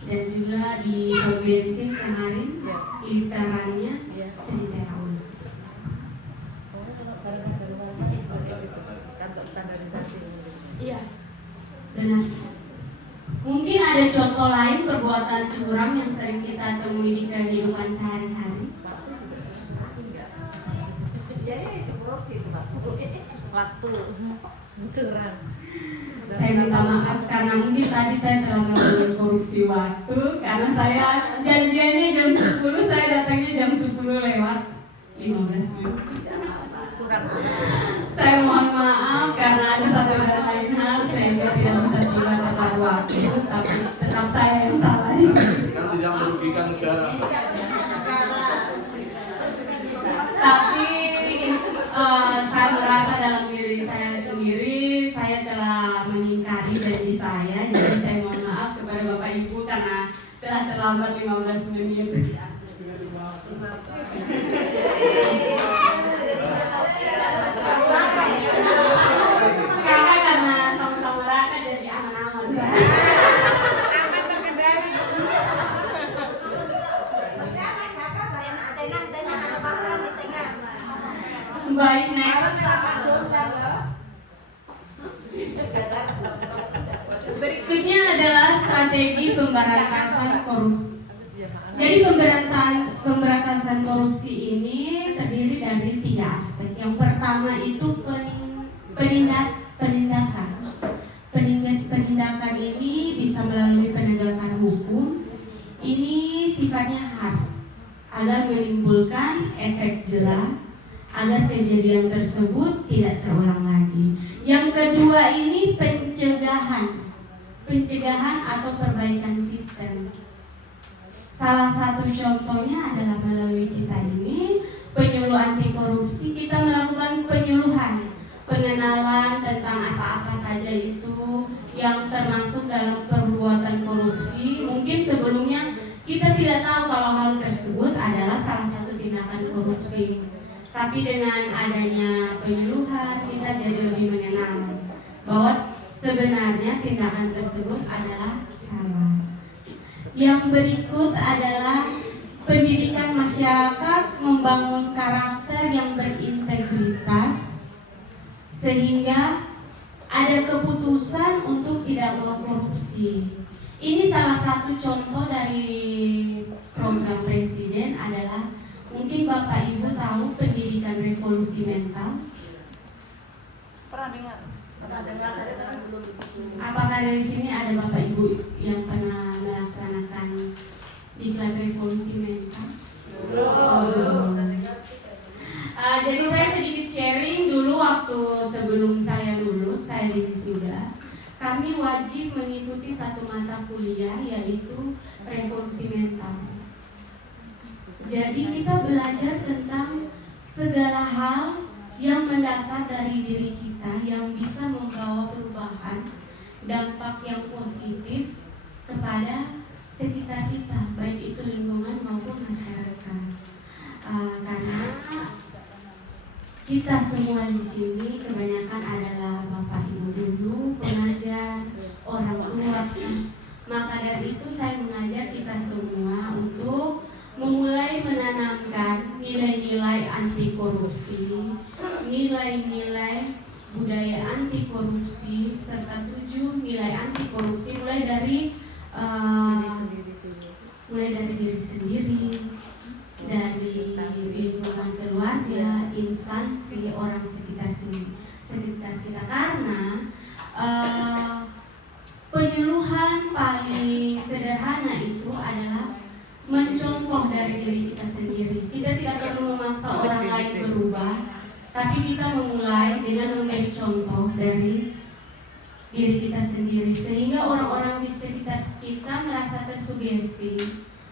Dan juga di pom bensin kemarin literannya ditera ulang. Standarisasi. Iya, benar. Mungkin ada contoh lain perbuatan curang yang sering kita temui di kehidupan sehari-hari. Jadi itu korupsi itu Pak. Waktu curang. Saya minta maaf karena mungkin tadi saya terlalu banyak korupsi waktu karena saya janjiannya jam 10, saya datangnya jam 10 lewat 15 menit. Saya mohon maaf karena ada satu dan lain hal sehingga tidak bisa juga tepat waktu, tapi tetap saya yang salah. Kan tidak merugikan negara. Tapi saya merasa dalam diri saya sendiri saya telah mengingkari janji saya, jadi saya mohon maaf kepada Bapak Ibu karena telah terlambat 15 menit. Karena sama-sama rakyat jadi aman-aman. Baik, next. Berikutnya adalah strategi pemberantasan korupsi. Jadi pemberantasan korupsi ini terdiri dari 3 aspek. Yang pertama itu penindakan. Penindakan ini bisa melalui penegakan hukum. Ini sifatnya hard agar menimbulkan efek jerah agar kejadian tersebut tidak terulang lagi. Yang kedua ini pencegahan atau perbaikan sistem. Salah satu contohnya adalah melalui kita ini penyuluh anti korupsi, kita melakukan penyuluhan, pengenalan tentang apa-apa saja itu yang termasuk dalam perbuatan korupsi. Mungkin sebelumnya kita tidak tahu kalau hal tersebut adalah salah satu tindakan korupsi. Tapi dengan adanya penyuluhan kita jadi lebih mengenal bahwa sebenarnya tindakan tersebut adalah salah. Yang berikut adalah pendidikan masyarakat, membangun karakter yang berintegritas sehingga ada keputusan untuk tidak mau korupsi. Ini salah satu contoh dari program Presiden adalah mungkin Bapak Ibu tahu pendidikan revolusi mental. Pernah dengar? Pernah dengar saja tapi belum begitu. Apakah dari sini ada Bapak Ibu yang pernah melaksanakan diklat revolusi mental? Belum. Jadi saya sedikit sharing dulu waktu sebelum saya lulus, saya wisuda. Kami wajib mengikuti satu mata kuliah yaitu revolusi mental. Jadi kita belajar tentang segala hal yang mendasar dari diri kita yang bisa membawa perubahan, dampak yang positif kepada sekitar kita, baik itu lingkungan maupun masyarakat. Karena kita semua di sini kebanyakan adalah Bapak Ibu dulu, pengajar, orang tua. Maka dari itu saya mengajak kita semua untuk memulai menanamkan nilai-nilai anti korupsi, nilai-nilai budaya anti korupsi, serta 7 nilai anti korupsi mulai dari diri sendiri, dari lingkungan keluarga, instansi, orang sekitar kita. Karena penyuluhan paling sederhana itu adalah mencontoh dari diri kita sendiri. Kita tidak perlu memaksa orang lain berubah, tapi kita memulai dengan menjadi contoh dari diri kita sendiri, sehingga orang-orang di sekitar kita merasa tersugesti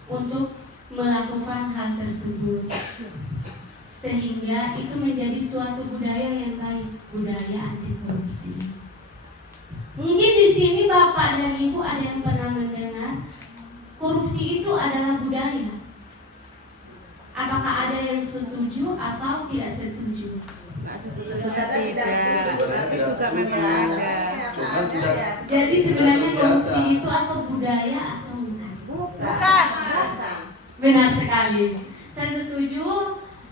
untuk melakukan hal tersebut, sehingga itu menjadi suatu budaya yang baik, budaya anti korupsi. Mungkin di sini Bapak dan Ibu ada yang pernah mendengar korupsi itu adalah budaya. Apakah ada yang setuju atau tidak setuju? Sebenarnya tidak setuju, tapi juga memang ada. Cuma sudah Jadi sebenarnya korupsi itu apa budaya atau bukan? Bukan. Benar sekali. Saya setuju,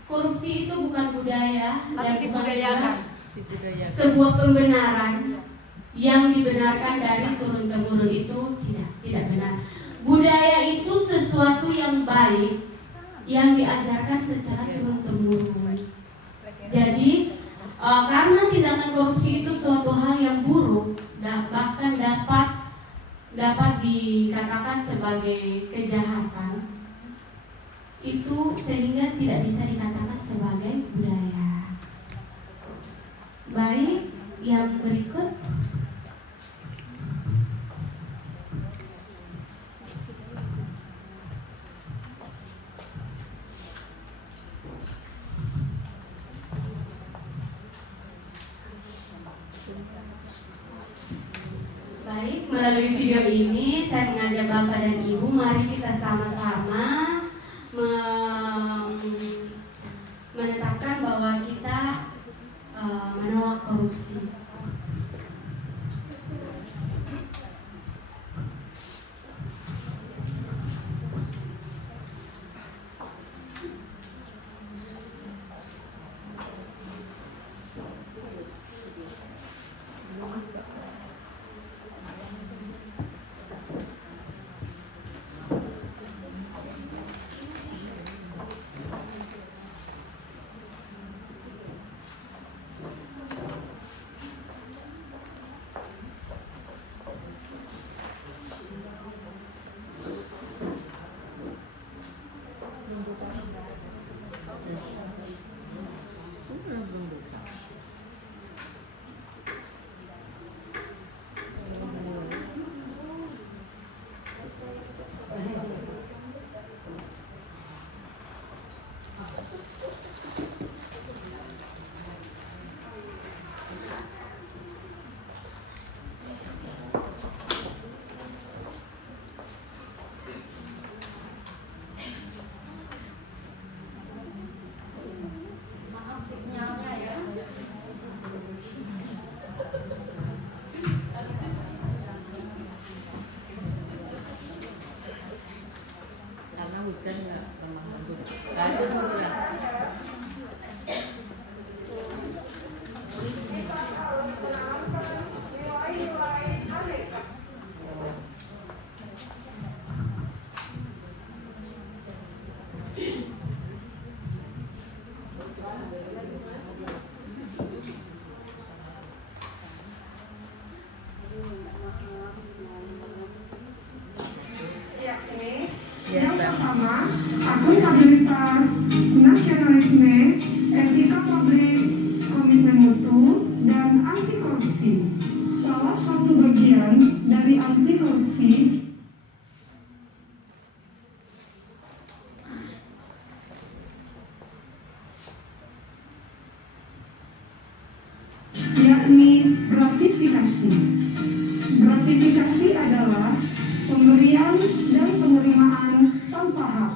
korupsi itu bukan budaya, dan bukan juga sebuah pembenaran yang dibenarkan dari turun temurun, itu tidak benar. Budaya itu sesuatu yang baik yang diajarkan secara turun temurun. Jadi karena tindakan korupsi itu suatu hal yang buruk, bahkan dapat dikatakan sebagai kejahatan, itu sehingga tidak bisa dikatakan sebagai budaya. Baik, yang berikut. Baik, melalui video ini saya mengajak Bapak dan Ibu, mari kita sama-sama menetapkan bahwa kita menolak korupsi. akuntabilitas, nasionalisme, etika publik, komitmen mutu, dan anti korupsi. Salah satu bagian dari anti korupsi yakni gratifikasi. Gratifikasi adalah pemberian dan penerimaan tanpa hak.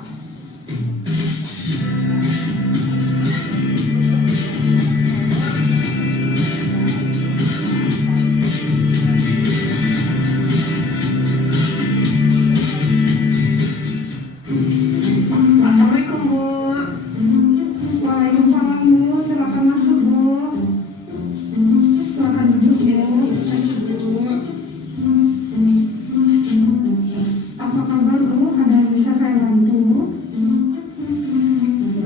Assalamualaikum Bu. Waalaikumsalam Bu. Silakan masuk Bu. Silakan duduk Bu. Apa kabar Bu? Ada yang bisa saya bantu?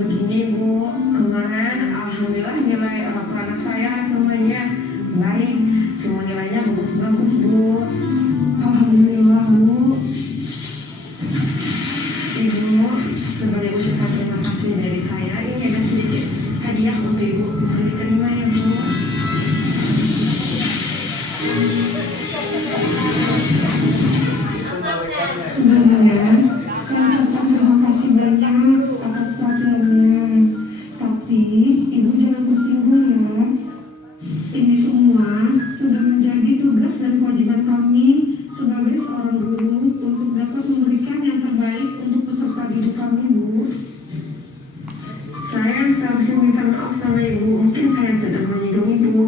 Begini Bu, kemarin alhamdulillah nilai anak saya semuanya baik, semua nilainya bagus-bagus Bu. Alhamdulillah Bu. Ibu, sebagai ucapan terima kasih dari saya, ini ada sedikit hadiah untuk Ibu, mohon diterima ya Bu. Sebelumnya, saya ucapkan terima kasih banyak atas perhatiannya. Tapi, Ibu jangan tersinggung ya. Ini semua sudah menjadi tugas dan kewajiban kami sebagai seorang guru untuk dapat memberikan yang terbaik untuk peserta didik kami, Bu. Saya seharusnya minta maaf sama Ibu, mungkin saya sudah menyinggung Ibu.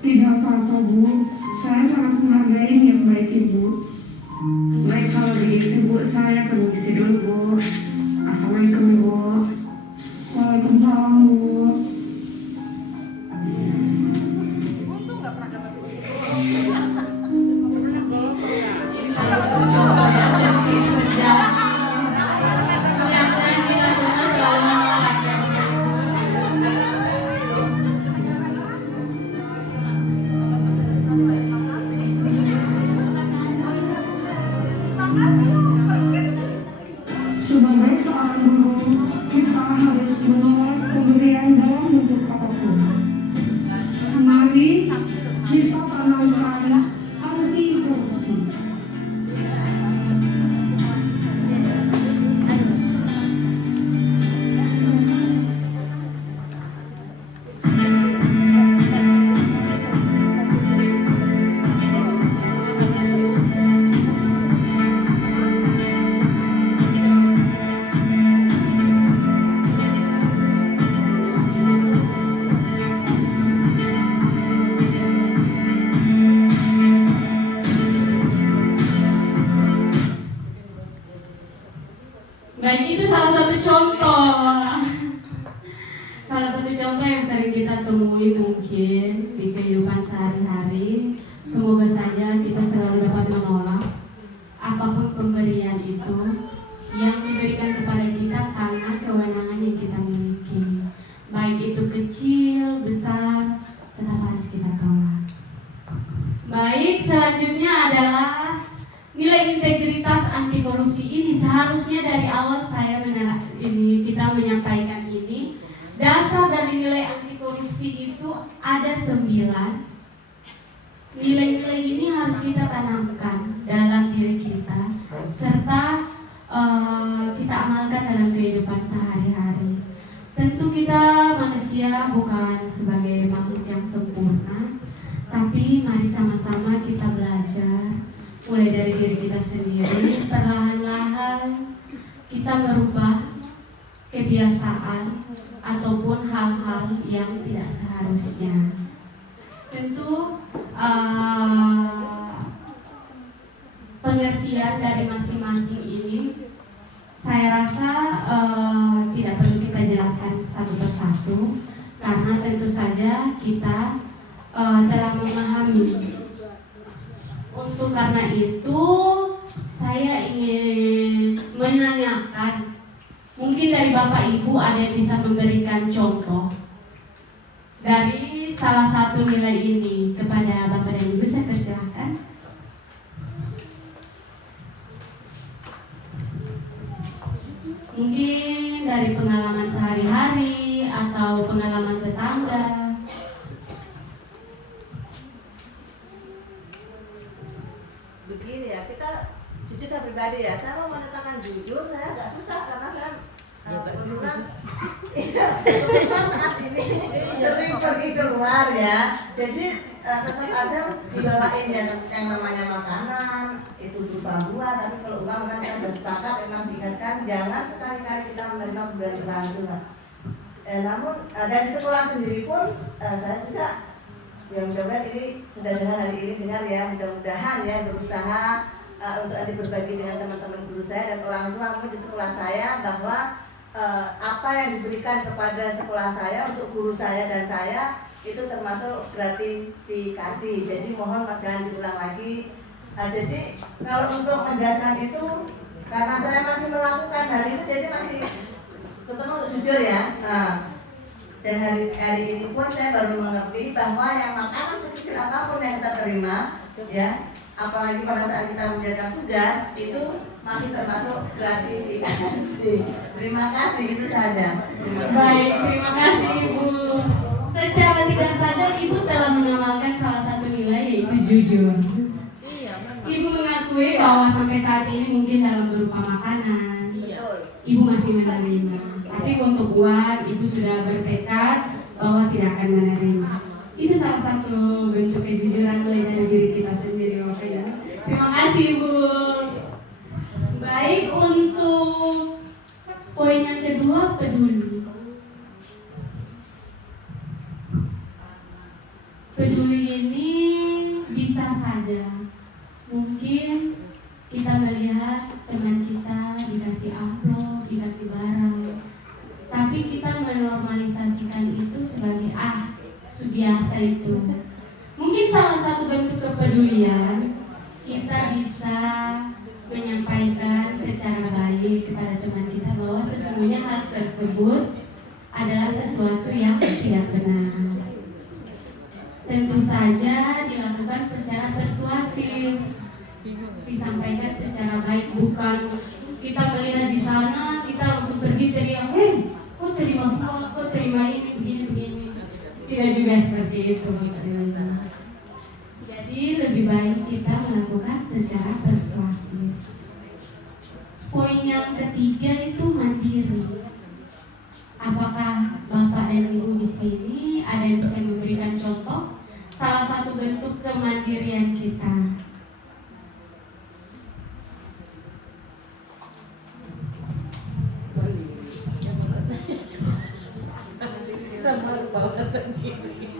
Tidak apa-apa, Bu. Saya sangat menghargai niat baik Ibu. Baik kalau begitu Bu, saya permisi dulu Bu. Assalamualaikum Bu. Waalaikumsalam, Bu. Untung nggak pernah dapat duit. Sebagai seorang guru, kita harus menolak pemberian dalam bentuk apapun. Mari kita tanamkan anti korupsi. Baik, itu salah satu contoh. Salah satu contoh yang sering kita temui mungkin di kehidupan sehari-hari. Semoga saja kita selalu dapat menolak apapun pemberian itu yang diberikan kepada kita karena kewenangan yang kita miliki. Baik itu kecil, besar, tetap harus kita tolak. Baik, selanjutnya adalah nilai integritas anti korupsi ini. Seharusnya dari awal kita menyampaikan ini. Dasar dari nilai anti korupsi itu ada 9. Nilai-nilai ini harus kita tanamkan dalam diri kita serta kita amalkan dalam kehidupan sehari-hari. Tentu kita manusia bukan sebagai makhluk yang sempurna, tapi mari sama-sama kita belajar mulai dari diri kita sendiri, perlahan-lahan kita merubah kebiasaan ataupun hal-hal yang tidak seharusnya. Tentu pengertian dari masing-masing ini saya rasa tidak perlu kita jelaskan satu persatu karena tentu saja kita telah memahami. Untuk karena itu saya ingin menanyakan, mungkin dari Bapak Ibu ada yang bisa memberikan contoh dari salah satu nilai ini kepada Bapak dan Ibu. Saya persilahkan. Mungkin ya, kita jujur saya pribadi ya, saya mau menyatakan jujur saya agak susah karena saya kebetulan saat ini sering pergi keluar ya, jadi tetap aja dibawain yang namanya makanan itu berupa buah, tapi kalau uang kan kita bersepakat memang diingatkan jangan sekali-kali kita menerima pemberian langsung. Namun dari sekolah sendiri pun saya juga ya mudah-mudahan ini sudah dengar hari ini dengar ya, mudah-mudahan ya berusaha untuk nanti berbagi dengan teman-teman guru saya dan orang tua di sekolah saya bahwa apa yang diberikan kepada sekolah saya untuk guru saya dan saya itu termasuk gratifikasi. Jadi mohon jangan diulang lagi. Jadi kalau untuk menjelaskan itu karena saya masih melakukan hal itu jadi masih terutama untuk jujur ya. Dan hari ini pun saya baru mengerti bahwa yang makanan sekecil apapun yang kita terima ya, apalagi pada saat kita menjalankan tugas itu masih termasuk gratifikasi. Terima kasih, itu saja. Baik, terima kasih Ibu. Secara tidak sadar Ibu telah mengamalkan salah satu nilai yaitu jujur. Ibu mengakui bahwa sampai saat ini mungkin dalam berupa makanan Ibu masih menerima. Tapi untuk uang Ibu sudah bertekad bahwa tidak akan menerima. Itu salah satu bentuk kejujuran mulai dari diri kita sendiri, Bapak ya. Terima kasih Ibu. Baik, untuk poin yang kedua, peduli. Peduli ini bisa saja mungkin kita melihat teman kita dikasih amplop, dikasih barang, tapi kita menormalisasikan itu sebagai biasa itu. Mungkin salah satu bentuk kepedulian kita bisa menyampaikan secara baik kepada teman kita bahwa sesungguhnya hal tersebut adalah sesuatu yang tidak benar. Tentu saja dilakukan secara persuasif, disampaikan secara baik, bukan kita melihat di sana kita langsung pergi teriak, kok terima sekolah, kok terima ini, begini. Tidak juga seperti itu. Jadi lebih baik kita melakukan secara persuasif. Poin yang ketiga itu mandiri. Apakah Bapak dan Ibu di sini ada yang bisa memberikan contoh salah satu bentuk kemandirian kita? Sama bawa sendiri.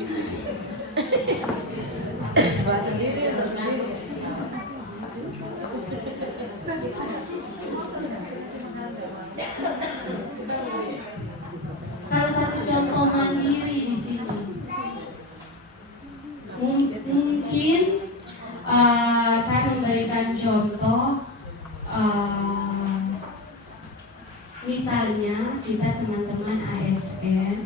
Bawa sendiri untuk sendiri. Salah satu contoh mandiri di sini mungkin saya memberikan contoh misalnya kita teman-teman ASN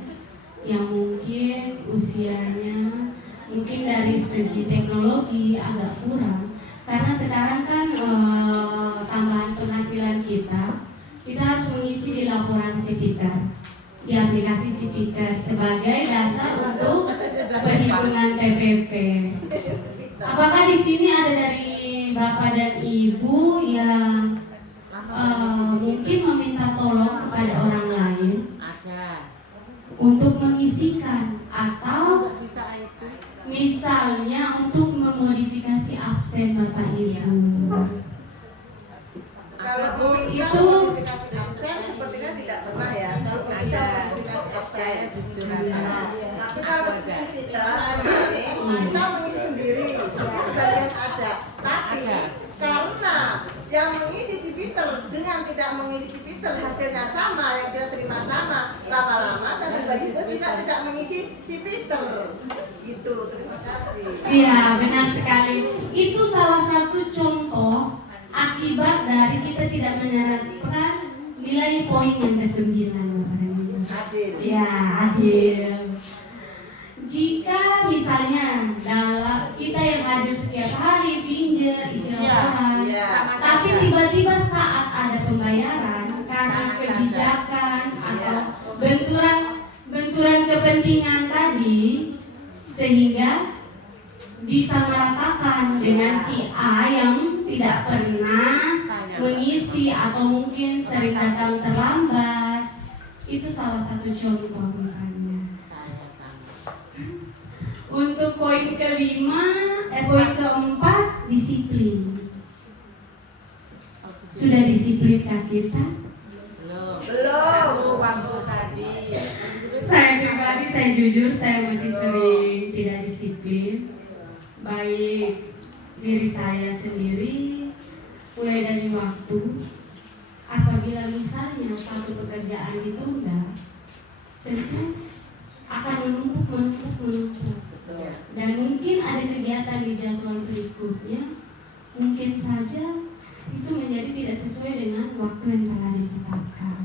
yang mungkin usianya mungkin dari segi teknologi agak kurang, karena sekarang kan tambahan penghasilan kita harus mengisi di laporan Cipiter, di aplikasi Cipiter sebagai dasar untuk perhitungan TPP. Apakah di sini ada dari Bapak dan Ibu yang mungkin meminta tolong kepada orang lain untuk mengisikan, atau misalnya untuk memodifikasi absen Bapak Ibu? Kalau meminta itu modifikasi absen sepertinya tidak pernah ya. Kalau meminta modifikasi absen jujur tapi kalau kita mengisi sendiri, mungkin sebagian ada. Tapi karena yang mengisi si Peter dengan tidak mengisi si Peter hasilnya sama, yang kita terima sama, lama-lama saya pribadi pun juga tidak mengisi si Peter. Gitu, terima kasih. Iya, benar sekali. Itu salah satu contoh akibat dari kita tidak menerapkan nilai poin yang ke-9. Adil. Ya, adil. Jika misalnya dalam kita yang hadir setiap hari pinjam isi laporan, tapi tiba-tiba saat ada pembayaran karena kebijakan atau benturan kepentingan tadi, sehingga disamaratakan dengan si A yang tidak pernah mengisi atau mungkin sering datang terlambat. Itu salah satu contoh misalnya. Untuk poin keempat, disiplin. Sudah disiplinkah kita? Belum waktu tadi. Saya pribadi, saya jujur, saya masih sering tidak disiplin. Baik diri saya sendiri, mulai dari waktu. Apabila misalnya suatu pekerjaan ditunda, tentu akan menumpuk. Dan mungkin ada kegiatan di jadwal berikutnya, mungkin saja itu menjadi tidak sesuai dengan waktu yang telah ditetapkan.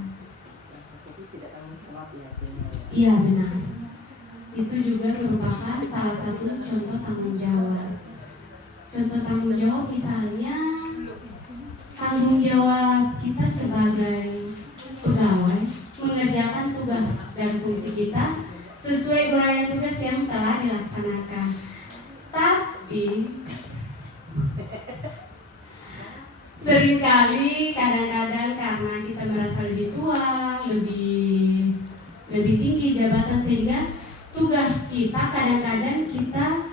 Iya benar. Itu juga merupakan salah satu contoh tanggung jawab. Contoh tanggung jawab misalnya tanggung jawab kita sebagai pegawai mengerjakan tugas dan fungsi kita sesuai uraian tugas yang telah dilaksanakan. Tapi seringkali kadang-kadang karena kita merasa lebih tua, lebih tinggi jabatan, sehingga tugas kita kadang-kadang kita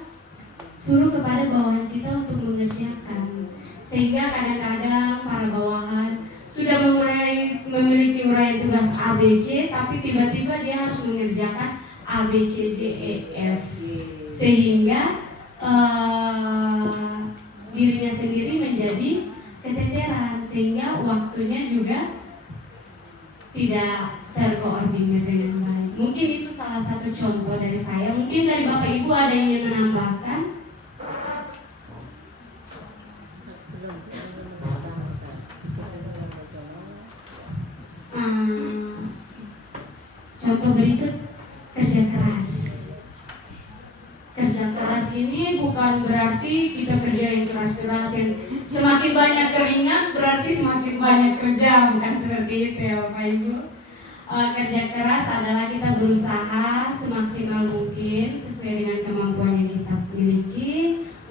suruh kepada bawahan kita untuk mengerjakan, sehingga kadang-kadang para bawahan sudah memiliki uraian tugas ABC, tapi tiba-tiba dia harus mengerjakan ABCDEF, sehingga dirinya sendiri menjadi keteteran, sehingga waktunya juga tidak terkoordinir dengan baik. Mungkin itu salah satu contoh dari saya. Mungkin dari Bapak Ibu ada yang ingin menambahkan? Contoh berikut, kerja keras. Kerja keras ini bukan berarti kita kerjain keras-keras yang semakin banyak keringat berarti semakin banyak kerja, bukan seperti itu ya Bapak Ibu. Kerja keras adalah kita berusaha semaksimal mungkin sesuai dengan kemampuan yang kita miliki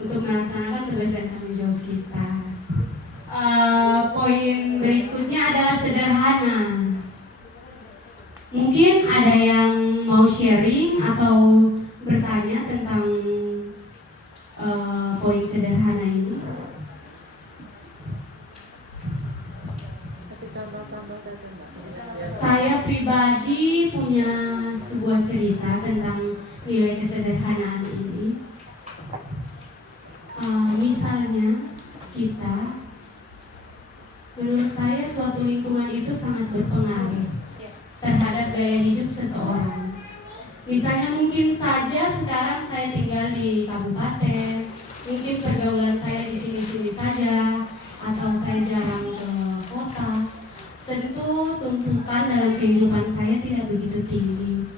untuk melaksanakan tugas dan tanggung jawab kita. Poin berikutnya adalah sederhana. Mungkin ada yang mau sharing atau bertanya tentang poin sederhana ini. Saya pribadi punya sebuah cerita tentang nilai kesederhanaan ini. Misalnya kita, menurut saya suatu lingkungan itu sangat berpengaruh terhadap gaya hidup seseorang. Misalnya mungkin saja sekarang saya tinggal di kabupaten, mungkin pergaulan saya di sini-sini saja, atau saya jarang ke kota. Tentu tuntutan dalam kehidupan saya tidak begitu tinggi.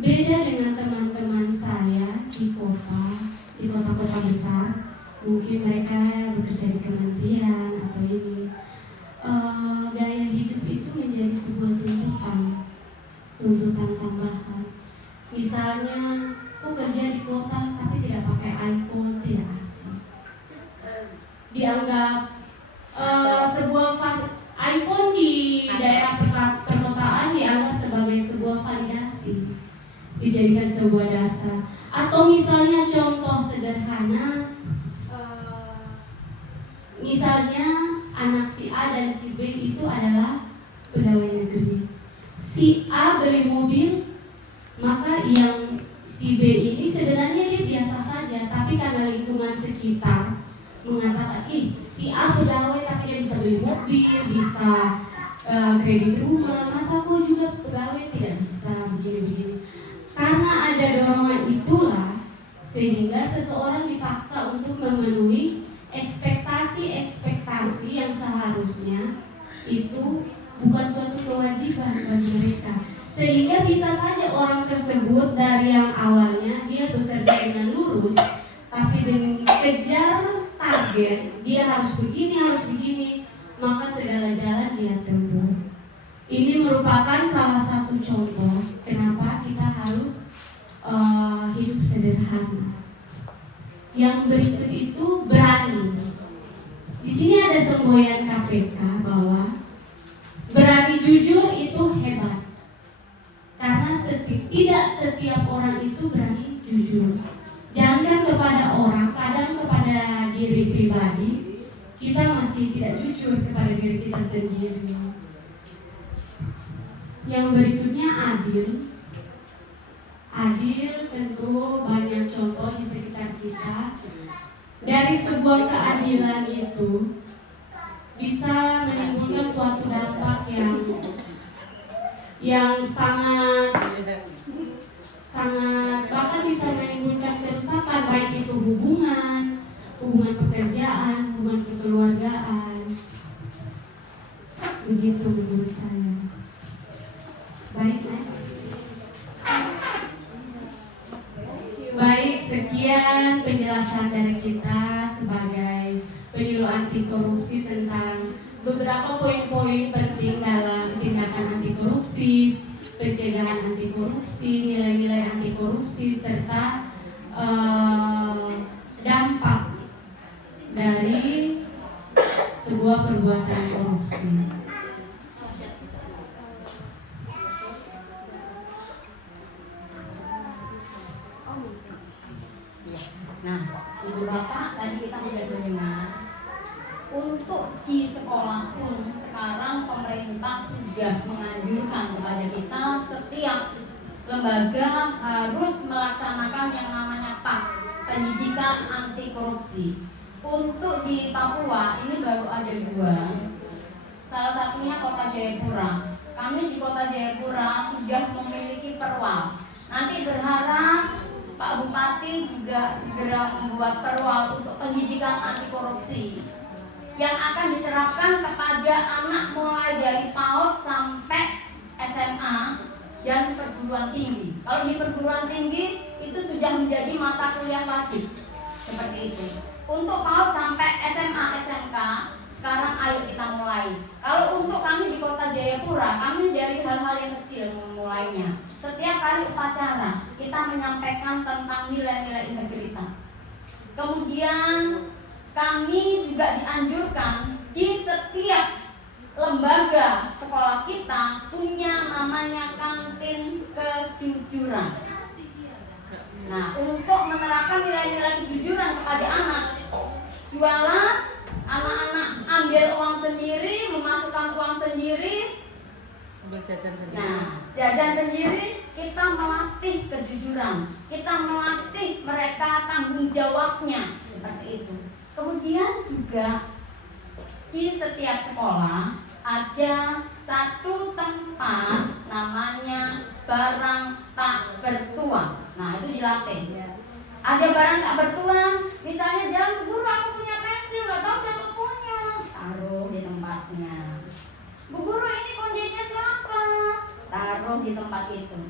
Beda dengan teman-teman saya di kota-kota besar, mungkin mereka bekerja di kementerian atau ini. Gaya hidup itu menjadi sebuah tuntutan tambahan. Misalnya, aku kerja di kota tapi tidak pakai iPhone, tidak asik. Dianggap sebuah iPhone di daerah perkotaan dianggap sebagai sebuah validasi, dijadikan sebuah dasar. Atau misalnya contoh sederhana, misalnya anak si A dan si B itu adalah pegawai negeri. Si A beli mobil, maka yang si B ini sebenarnya dia biasa saja, tapi karena lingkungan sekitar mengatakan, si A pegawai tapi dia bisa beli mobil, bisa kredit rumah, masa aku juga pegawai tidak bisa begini-begini. Karena ada dorongan itulah sehingga seseorang dipaksa untuk memenuhi ekspektasi yang seharusnya itu bukan suatu kewajiban bagi mereka, sehingga bisa saja orang tersebut dari yang awalnya dia bekerja dengan lurus, tapi dengan kejar target dia harus begini, maka segala jalan dia tempuh. Ini merupakan salah satu contoh kenapa kita harus hidup sederhana. Yang berikut itu berani. Di ada semboyan KPK bahwa berani jujur itu hebat. Karena tidak setiap orang itu berani jujur. Jangan kepada orang, kadang kepada diri pribadi kita masih tidak jujur kepada diri kita sendiri. Yang berikutnya adil. Adil tentu banyak contoh di sekitar kita. Dari sebuah keadilan itu bisa menimbulkan suatu dampak yang sangat bahkan bisa menimbulkan kerusakan, baik itu hubungan pekerjaan, hubungan kekeluargaan. Begitu menurut saya. Baik, baik, sekian penjelasan dari kita sebagai penyuluh anti korupsi tentang beberapa poin-poin penting dalam tindakan anti korupsi, pencegahan anti korupsi, nilai-nilai anti korupsi, serta dampak dari sebuah perbuatan korupsi. Nah, Ibu Bapak tadi kita sudah mendengar, untuk di sekolah pun sekarang pemerintah sudah menganjurkan kepada kita setiap lembaga harus melaksanakan yang namanya PAK, pendidikan anti korupsi. Untuk di Papua ini baru ada 2. Salah satunya Kota Jayapura. Kami di Kota Jayapura sudah memiliki perwal. Nanti berharap Pak Bupati juga segera membuat perwal untuk pendidikan anti korupsi yang akan diterapkan kepada anak mulai dari PAUD sampai SMA dan perguruan tinggi. Kalau di perguruan tinggi itu sudah menjadi mata kuliah wajib seperti itu. Untuk PAUD sampai SMA SMK sekarang ayo kita mulai. Kalau untuk kami di Kota Jayapura, kami dari hal-hal yang kecil memulainya. Setiap kali upacara kita menyampaikan tentang nilai-nilai integritas. Kemudian kami juga dianjurkan di setiap lembaga sekolah kita punya namanya kantin kejujuran. Nah, untuk menerapkan nilai-nilai kejujuran kepada anak, jualan, anak-anak ambil uang sendiri, memasukkan uang sendiri. Nah, jajan sendiri, kita melatih kejujuran, kita melatih mereka tanggung jawabnya seperti itu. Kemudian juga di setiap sekolah ada satu tempat namanya barang tak bertuan. Nah, itu dilatih. Ada barang tak bertuan, misalnya jalan ke guru, aku punya pensil, nggak tahu siapa punya, taruh di tempatnya. Bu guru, ini kuncinya siapa? Taruh di tempat itu.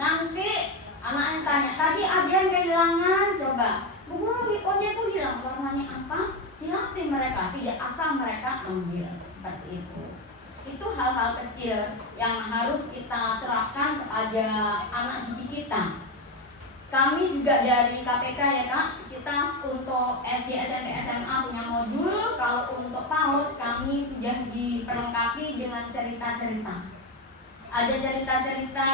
Nanti anaknya tanya, tadi ada yang kehilangan, coba. Bu guru, kunci hilang, warnanya apa? Dilatih mereka, tidak asal mereka ambil seperti itu. Itu hal-hal kecil yang harus kita terapkan kepada anak didik kita. Kami juga dari KPK ya Kak, kita untuk SD, SMP, SMA punya modul. Kalau untuk PAUD kami sudah diperlengkapi dengan cerita-cerita. Ada cerita-cerita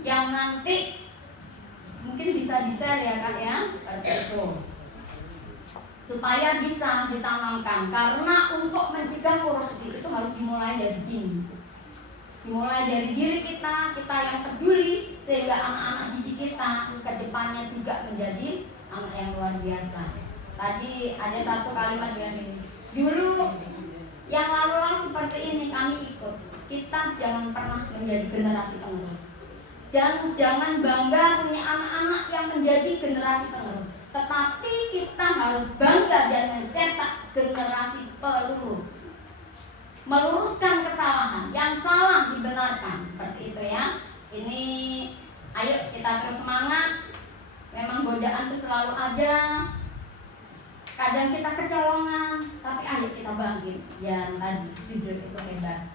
yang nanti mungkin bisa di-share ya Kak ya, seperti itu. Supaya bisa ditanamkan, karena untuk mencegah korupsi itu harus dimulai dari dini. Dimulai dari diri kita yang peduli, sehingga anak-anak didik kita ke depannya juga menjadi anak yang luar biasa. Tadi ada satu kalimat bilang gini, dulu yang lalu seperti ini kami ikut. Kita jangan pernah menjadi generasi penerus, dan jangan bangga punya anak-anak yang menjadi generasi penerus. Tetapi kita harus bangga dan mencetak generasi pelurus, meluruskan kesalahan, yang salah dibenarkan, seperti itu ya. Ini ayo kita terus semangat. Memang godaan itu selalu ada, kadang kita kecolongan, tapi ayo kita bangkit. Yang tadi jujur itu hebat.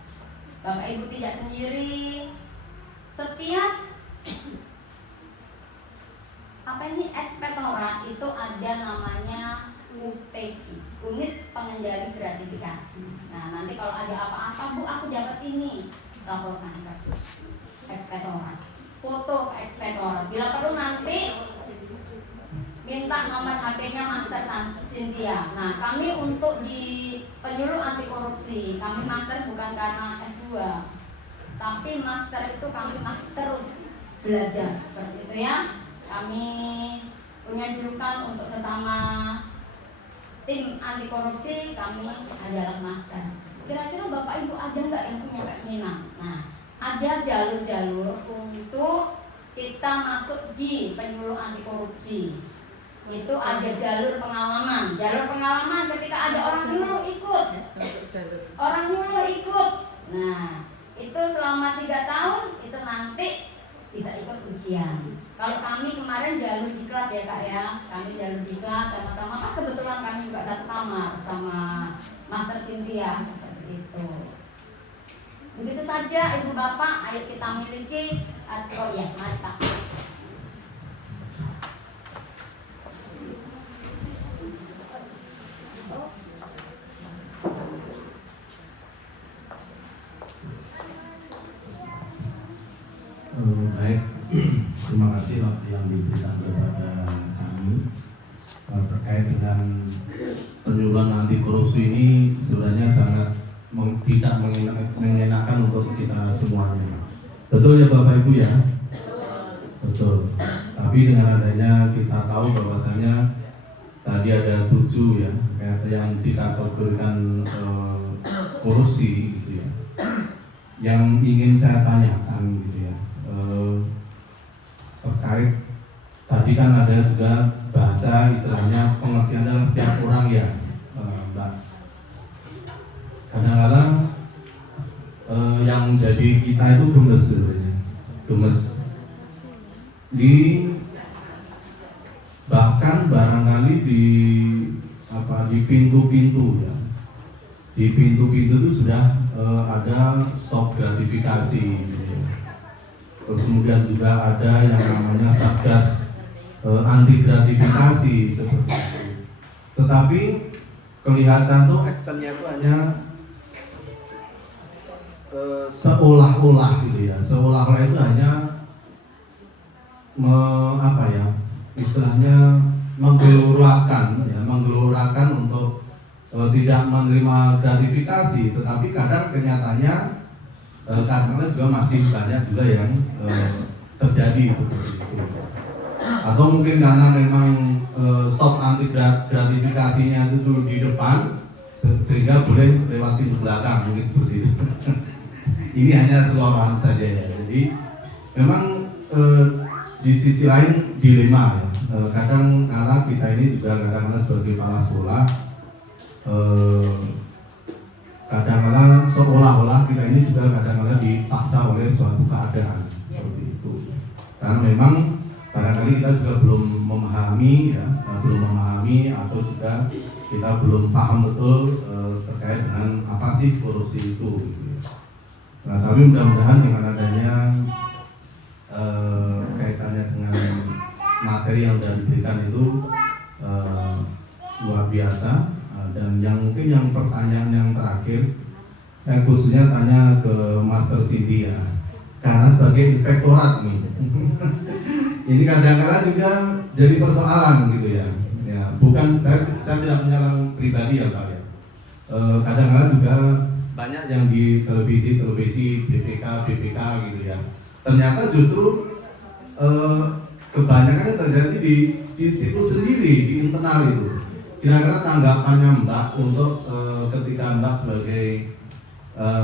Bapak Ibu tidak sendiri. Setiap inspektorat itu ada namanya UTI, unit pengendali gratifikasi. Nah, nanti kalau ada apa-apa, Bu, aku dapat ini, laporkan ke ekspektorat, foto ke ekspektorat. Bila perlu nanti minta nomor HP-nya Master Cynthia. Nah, kami untuk di penyuluh anti korupsi, kami master bukan karena S2, tapi master itu kami masih terus belajar seperti itu ya. Kami punya julukan untuk sesama tim anti korupsi, kami adalah master. Kira-kira Bapak Ibu ada nggak yang punya keinginan? Nah, ada jalur-jalur untuk kita masuk di penyuluh anti korupsi. Itu ada jalur pengalaman. Jalur pengalaman ketika ada orang nyuruh ikut. Orang nyuruh ikut. Nah, itu selama 3 tahun itu nanti bisa ikut ujian. Kalau kami kemarin jalur diklat ya Kak ya. Kami jalur diklat sama-sama. Pas kebetulan kami juga satu kamar sama Master Cynthia seperti itu. Begitu saja Ibu Bapak, ayo kita miliki. Oh ya, mari Pak. Baik, terima kasih waktu yang diberikan kepada kami terkait dengan penyuluhan anti korupsi ini. Sebenarnya sangat tidak mengenakan untuk kita semuanya. Betul ya Bapak Ibu ya? Betul. Tapi dengan adanya kita tahu bahwasanya tadi ada 7 ya yang dikategorikan korupsi gitu ya. Yang ingin saya tanyakan gitu ya. Terkait tadi kan ada juga bahasa istilahnya pengertian dalam setiap orang ya Mbak. Kadang-kadang yang menjadi kita itu gemes sebenarnya, gemes bahkan barangkali di pintu-pintu ya, di pintu-pintu itu sudah ada stop gratifikasi gitu ya. Terus kemudian juga ada yang namanya satgas anti gratifikasi seperti itu. Tetapi kelihatan tuh actionnya itu hanya seolah-olah gitu ya, seolah-olah itu hanya istilahnya menggelurakan untuk tidak menerima gratifikasi. Tetapi kadang kenyataannya kadang-kadang juga masih banyak juga yang terjadi seperti itu. Atau mungkin karena memang stop anti gratifikasinya itu dulu di depan, sehingga boleh lewat pintu belakang mungkin seperti itu. Ini hanya seluruhan saja ya. Jadi memang di sisi lain dilema ya. Kadang kala kita ini juga kadang-kadang sebagai kepala sekolah kadang-kadang seolah-olah kita ini juga kadang-kadang dipaksa oleh suatu keadaan seperti itu. Karena memang barangkali kita juga belum memahami ya, atau juga kita belum paham betul terkait dengan apa sih korupsi itu. Gitu. Nah, tapi mudah-mudahan dengan adanya kaitannya dengan materi yang sudah diberikan itu luar biasa. Dan yang mungkin yang pertanyaan yang terakhir, saya khususnya tanya ke Master Cynthia karena sebagai inspektorat nih. Ini kadang-kadang juga jadi persoalan gitu ya. Ya, bukan saya tidak menyerang pribadi ya Pak ya. Kadang-kadang juga banyak yang di televisi BPK gitu ya. Ternyata justru kebanyakan terjadi di situ sendiri, di internal itu. Kira-kira tanggapannya Mbak untuk ketika Mbak sebagai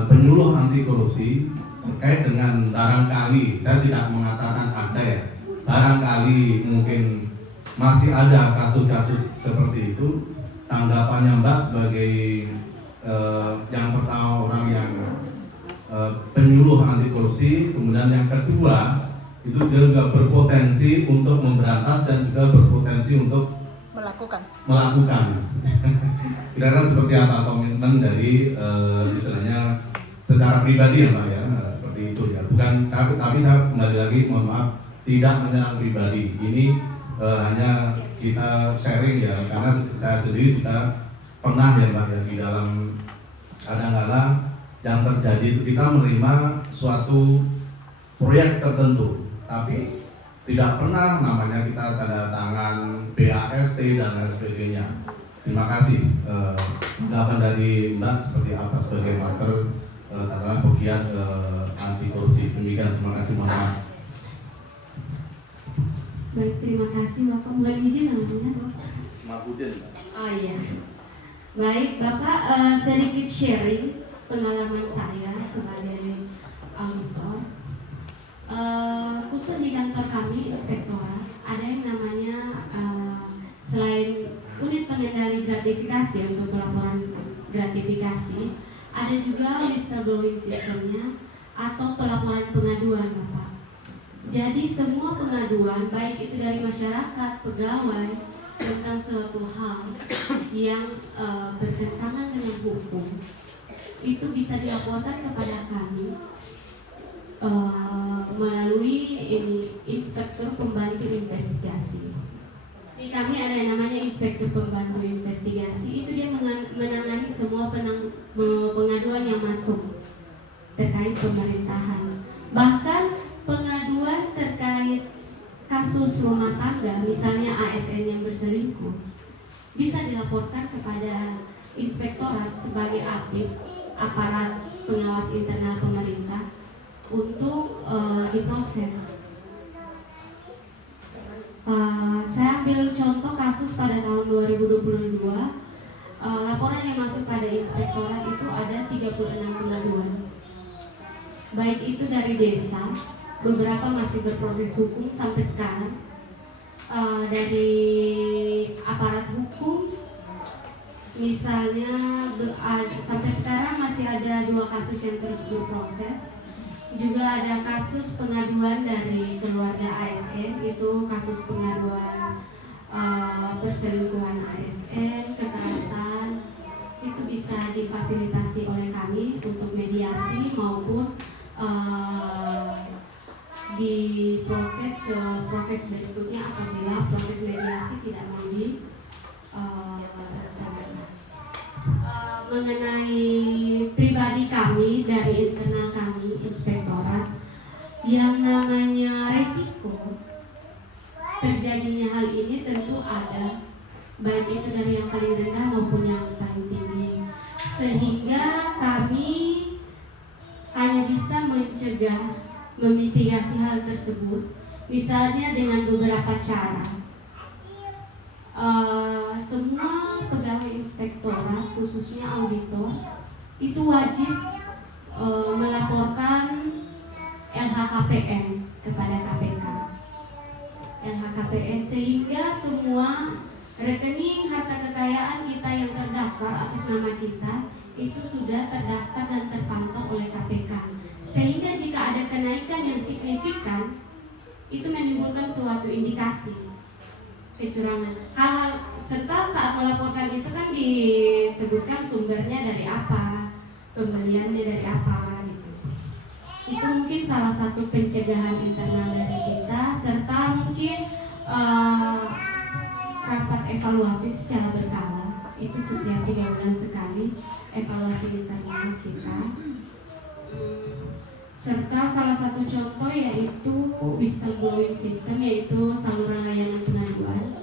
penyuluh anti korupsi terkait dengan barangkali, saya tidak mengatakan ada ya, barangkali mungkin masih ada kasus-kasus seperti itu. Tanggapannya Mbak sebagai yang pertama orang yang penyuluh anti korupsi, kemudian yang kedua itu juga berpotensi untuk memberantas dan juga berpotensi untuk melakukan. Kira-kira seperti apa komitmen dari istilahnya secara pribadi ya Pak ya, seperti itu ya. Bukan tapi saya kembali lagi mohon maaf tidak menyerang pribadi. Ini hanya kita sharing ya, karena saya sendiri juga pernah ya Mbak ya di dalam kadang-kadang yang terjadi itu kita menerima suatu proyek tertentu, tapi tidak pernah namanya kita tanda tangan BAST dan lain sebagainya. Terima kasih. Tanggapan dari Mbak seperti apa sebagai master katakanlah pegiat anti korupsi. Demikian, terima kasih banyak. Baik, terima kasih Bapak. Bukan izin namanya Bapak. Mahfudin. Oh iya. Baik Bapak, sedikit sharing pengalaman saya sebagai auditor. Khusus di kantor kami inspektorat ada yang namanya selain unit pengendali gratifikasi untuk pelaporan gratifikasi, ada juga whistleblowing sistemnya atau pelaporan pengaduan Bapak. Jadi semua pengaduan baik itu dari masyarakat, pegawai tentang suatu hal yang bertentangan dengan hukum itu bisa dilaporkan kepada kami melalui inspektur pembantu investigasi. Di kami ada yang namanya inspektur pembantu investigasi, itu dia menangani semua pengaduan yang masuk terkait pemerintahan. Bahkan pengaduan terkait kasus rumah tangga, misalnya ASN yang berselingkuh, bisa dilaporkan kepada inspektorat sebagai aktif aparat pengawas internal pemerintah untuk diproses. Saya ambil contoh kasus pada tahun 2022. Laporan yang masuk pada inspektorat itu ada 36 pengaduan. Baik itu dari desa, beberapa masih berproses hukum sampai sekarang. Dari aparat hukum, misalnya sampai sekarang masih ada 2 kasus yang terus berproses. Juga ada kasus pengaduan dari keluarga ASN, itu kasus pengaduan perselingkuhan ASN, kekerasan, itu bisa difasilitasi oleh kami untuk mediasi maupun diproses ke proses berikutnya apabila proses mediasi tidak mau mengenai pribadi kami dari internal kami inspektorat, yang namanya resiko terjadinya hal ini tentu ada, baik itu dari yang paling rendah maupun yang paling tinggi, sehingga kami hanya bisa mencegah, memitigasi hal tersebut, misalnya dengan beberapa cara. Semua pegawai inspektorat, khususnya auditor, itu wajib melaporkan LHKPN kepada KPK. LHKPN, sehingga semua rekening harta kekayaan kita yang terdaftar atas nama kita itu sudah terdaftar dan terpantau oleh KPK. Sehingga jika ada kenaikan yang signifikan, itu menimbulkan suatu indikasi kecurangan. Hal serta saat melaporkan itu kan disebutkan sumbernya dari apa, pembeliannya dari apa gitu. Itu mungkin salah satu pencegahan internal dari kita, serta mungkin rapat evaluasi secara berkala. Itu setiap 3 bulan sekali evaluasi internal kita. Serta salah satu contoh yaitu whistleblowing system, yaitu saluran layanan pengaduan,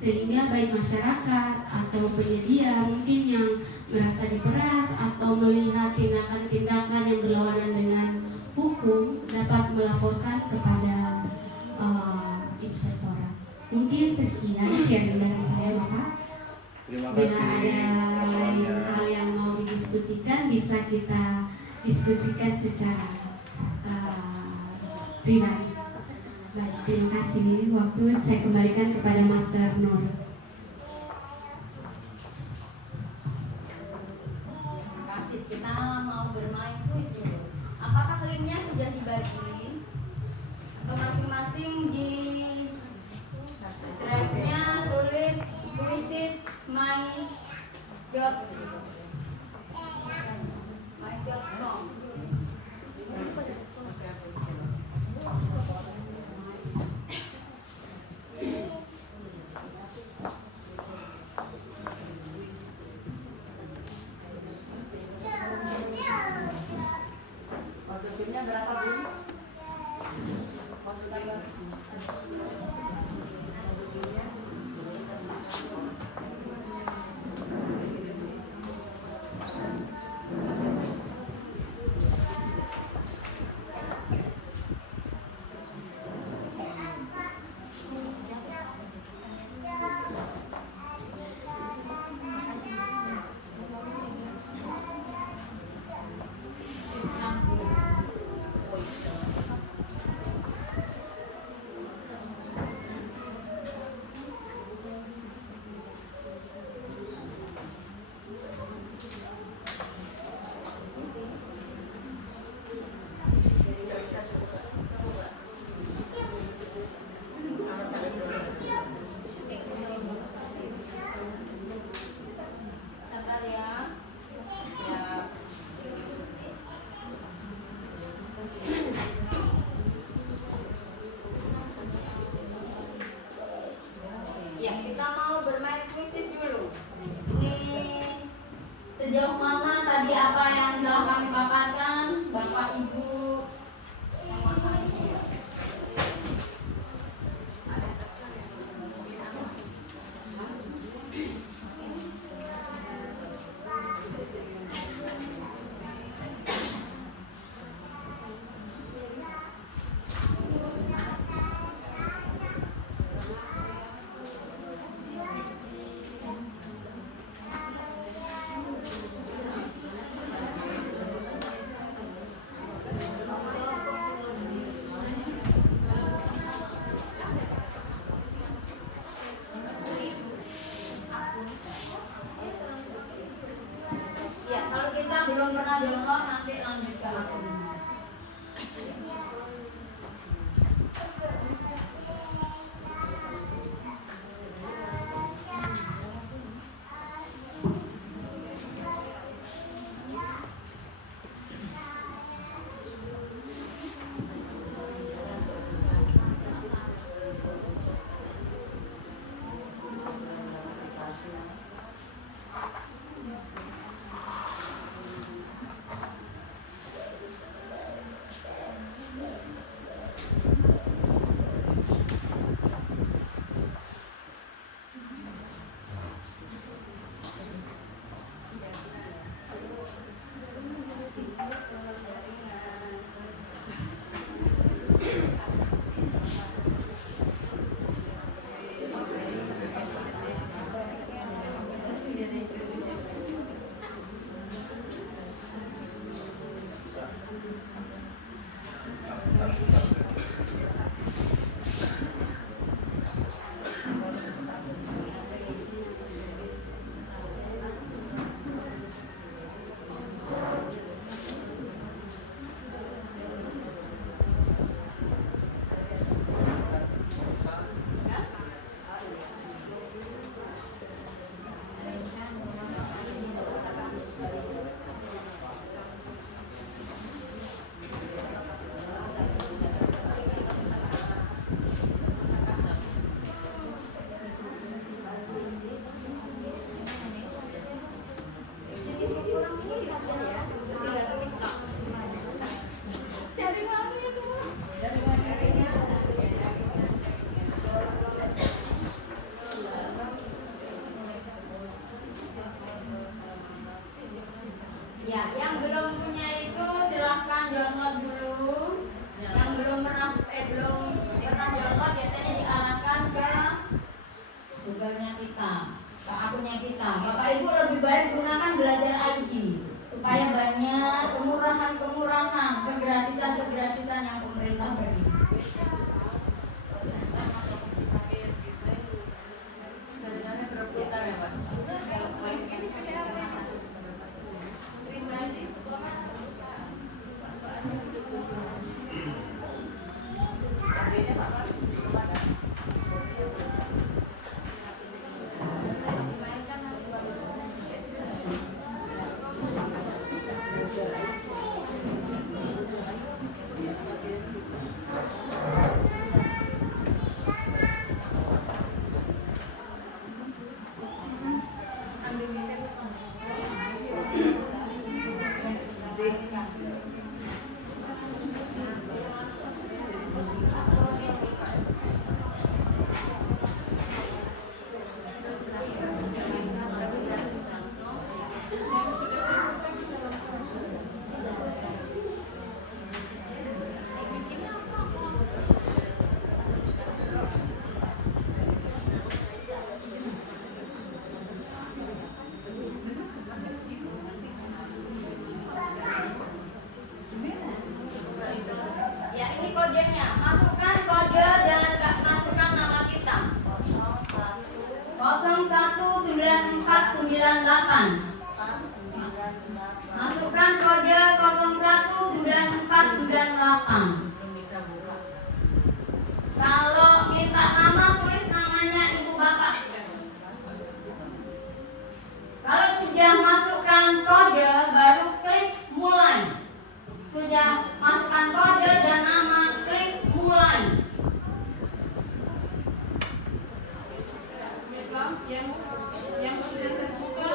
sehingga baik masyarakat atau penyedia mungkin yang merasa diperas atau melihat tindakan-tindakan yang berlawanan dengan hukum dapat melaporkan kepada inspektorat. Mungkin sekian sharing dari saya Bapak. Terima Bila kasih. ada hal yang mau didiskusikan, bisa kita diskusikan secara pribadi. Baik, terima kasih. Waktu saya kembalikan kepada Master Nur. Terima kasih. Kita mau bermain kuis dulu. Apakah linknya sudah dibagi? Atau masing-masing di drive-nya tulis quizzes my.com. mau bermain kuisis dulu. Ini sejauh mana tadi apa yang telah kami paparkan, Bapak Ibu yang mana ini ya? Ya, kalau kita belum pernah download nanti lanjut ke akun. Ya, yang belum punya itu silahkan download dulu. Yang belum pernah download biasanya diarahkan ke Google-nya kita, ke akunnya kita. Bapak Ibu lebih baik gunakan Belajar ID supaya banyak kemurahan, kegratisan yang pemerintah beri. Kodenya, masukkan kode dan masukkan nama kita 019498. Masukkan kode 019498. Kalau minta nama, tulis namanya ibu bapak. Kalau sudah masukkan kode, baru klik mulai. Sudah masukkan kode dan nama, klik mulai. yang sudah terbuka.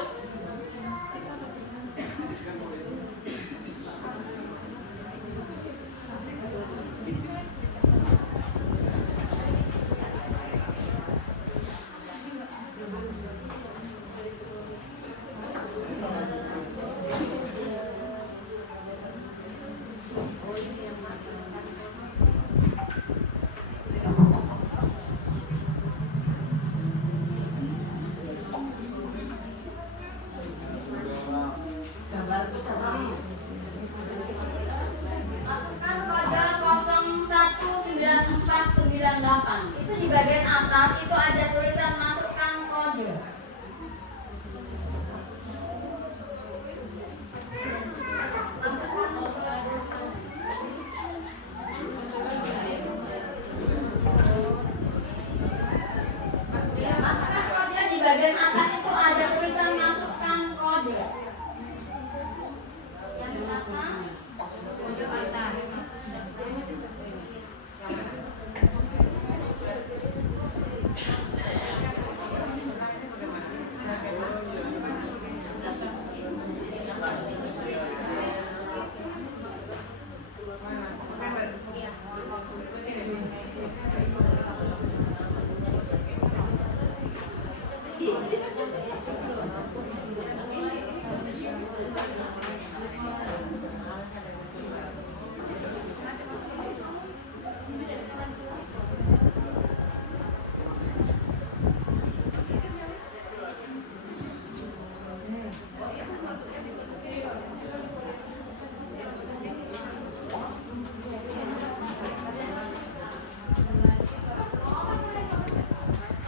Masukkan kode 01498. Itu di bagian atas itu ada tulisan masukkan kode. Ya, masukkan kode di bagian atas itu ada tulisan masukkan kode. Yang di atas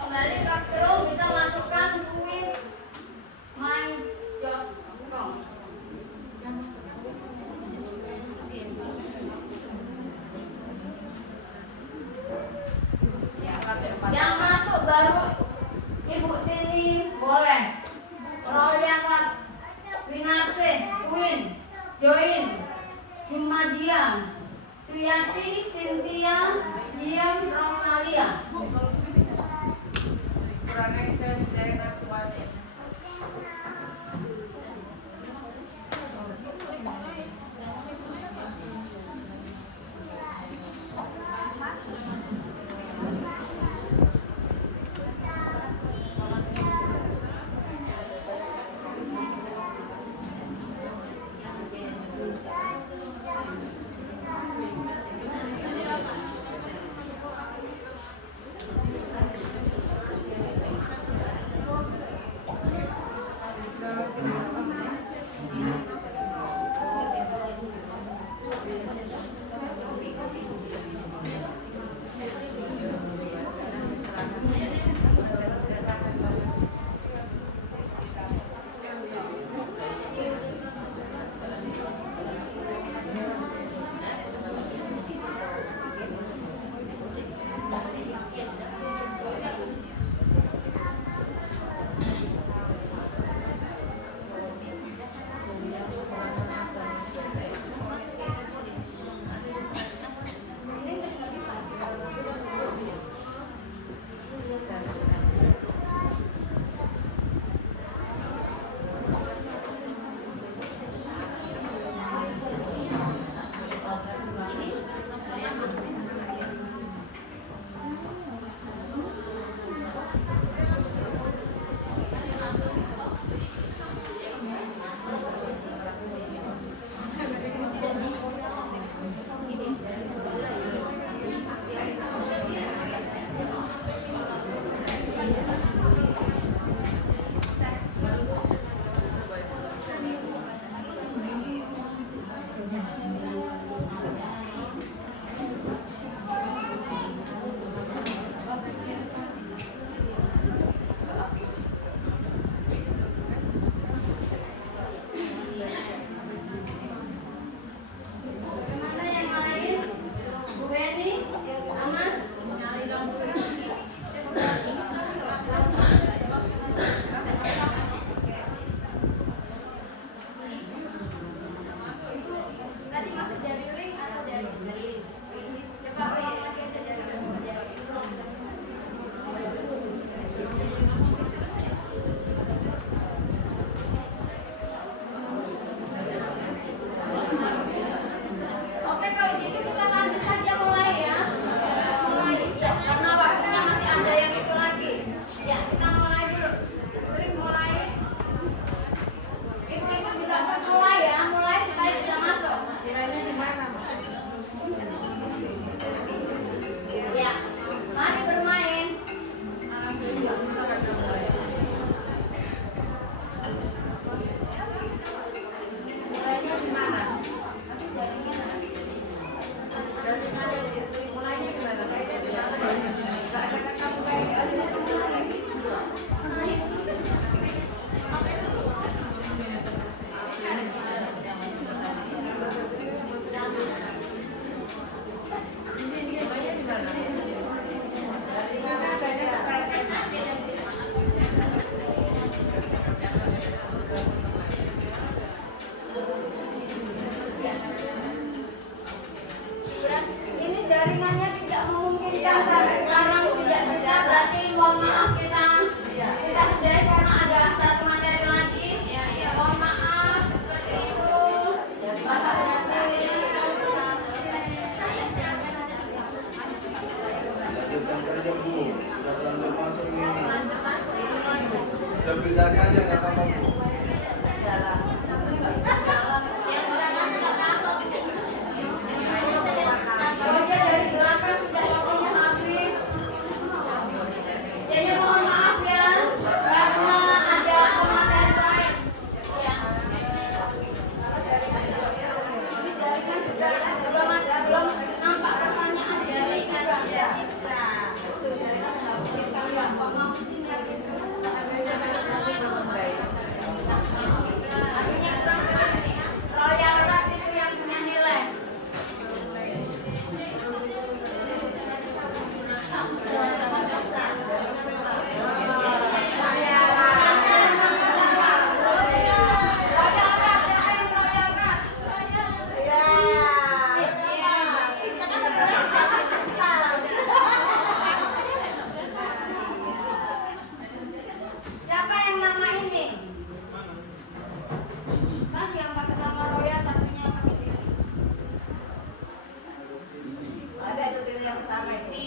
kembali ke Chrome bisa masukkan quiz.my.com. Yang masuk baru Ibu Tini boleh, Rolian Winarse, Queen, Join, Jumadia, Suyati, Cynthia, Jiem, Rosalia. Ini jaringannya tidak memungkinkan sampai sekarang tidak bisa, berarti mohon maaf kita sudahi karena ada satu materi lagi. Mohon maaf seperti itu. Bapak Nasri. Lanjutkan saja Bu, sudah terlanjur masuk ini. Sebisanya aja nggak apa-apa Bu. Yang sudah masuk nggak apa-apa. Pokoknya dari belakang sudah waktunya habis. Jadi mohon maaf ya, karena ada pemateri lain. Ya. Ini jaringan juga belum nampak rupanya ada jaringan tidak bisa. Itu jaringan nggak mungkin kami nggak mau. Artinya kurang ini Royal Rat itu yang punya nilai. Siapa yang nama ini? Kan yang pakai nama Royal, satunya pakai ini. Ada itu pilih yang pertama itu.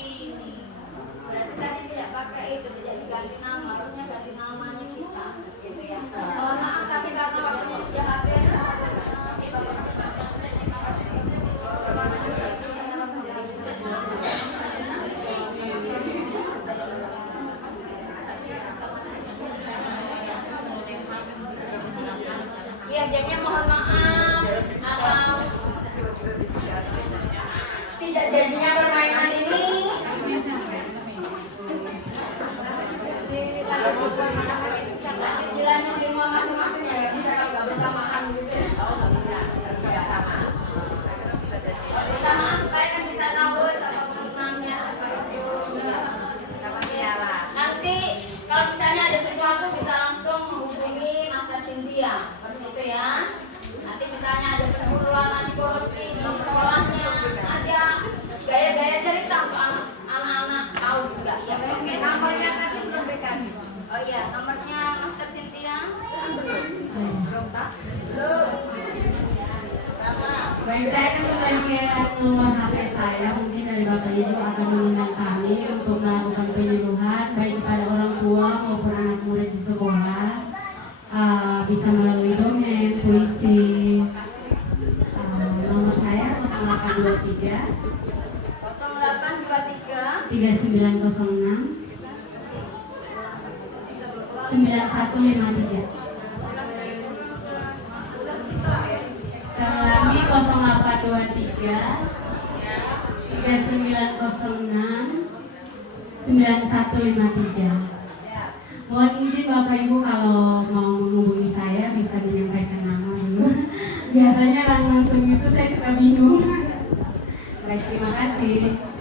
Berarti tadi tidak pakai itu, tidak diganti nama, harusnya ganti namanya kita, gitu ya. Mohon maaf tapi karena waktunya sudah habis. Iya, jadinya mohon maaf atas tidak jadinya permainan ini. Cicilannya di rumah masing-masing ya, bisa kalau nggak bersamaan gitu ya. Oh nggak bisa, bersamaan supaya kan bisa tahu sama perusahaannya apa itu. Nanti kalau misalnya ada sesuatu bisa langsung menghubungi Master Cynthia, seperti itu ya. Nanti misalnya ada perburuan anti korupsi di sekolahnya, ada gaya-gaya cerita untuk anak-anak tahu juga ya. Oke, nomornya tadi belum dikasih. Oh iya, nomornya Master Cynthia. Baik, saya akan membagikan nomor HP saya. Mungkin dari Bapak Ibu akan mengundang kami untuk melakukan penyuluhan baik kepada orang tua maupun anak murid di sekolah. Bisa melalui dongeng, puisi. Nomor saya 0823 0823 3906 9153. Kami 0823 3906 9153. Mohon izin Bapak Ibu kalau mau menghubungi saya bisa menyampaikan nama dulu. Biasanya langsung itu saya suka bingung. Baik, terima kasih.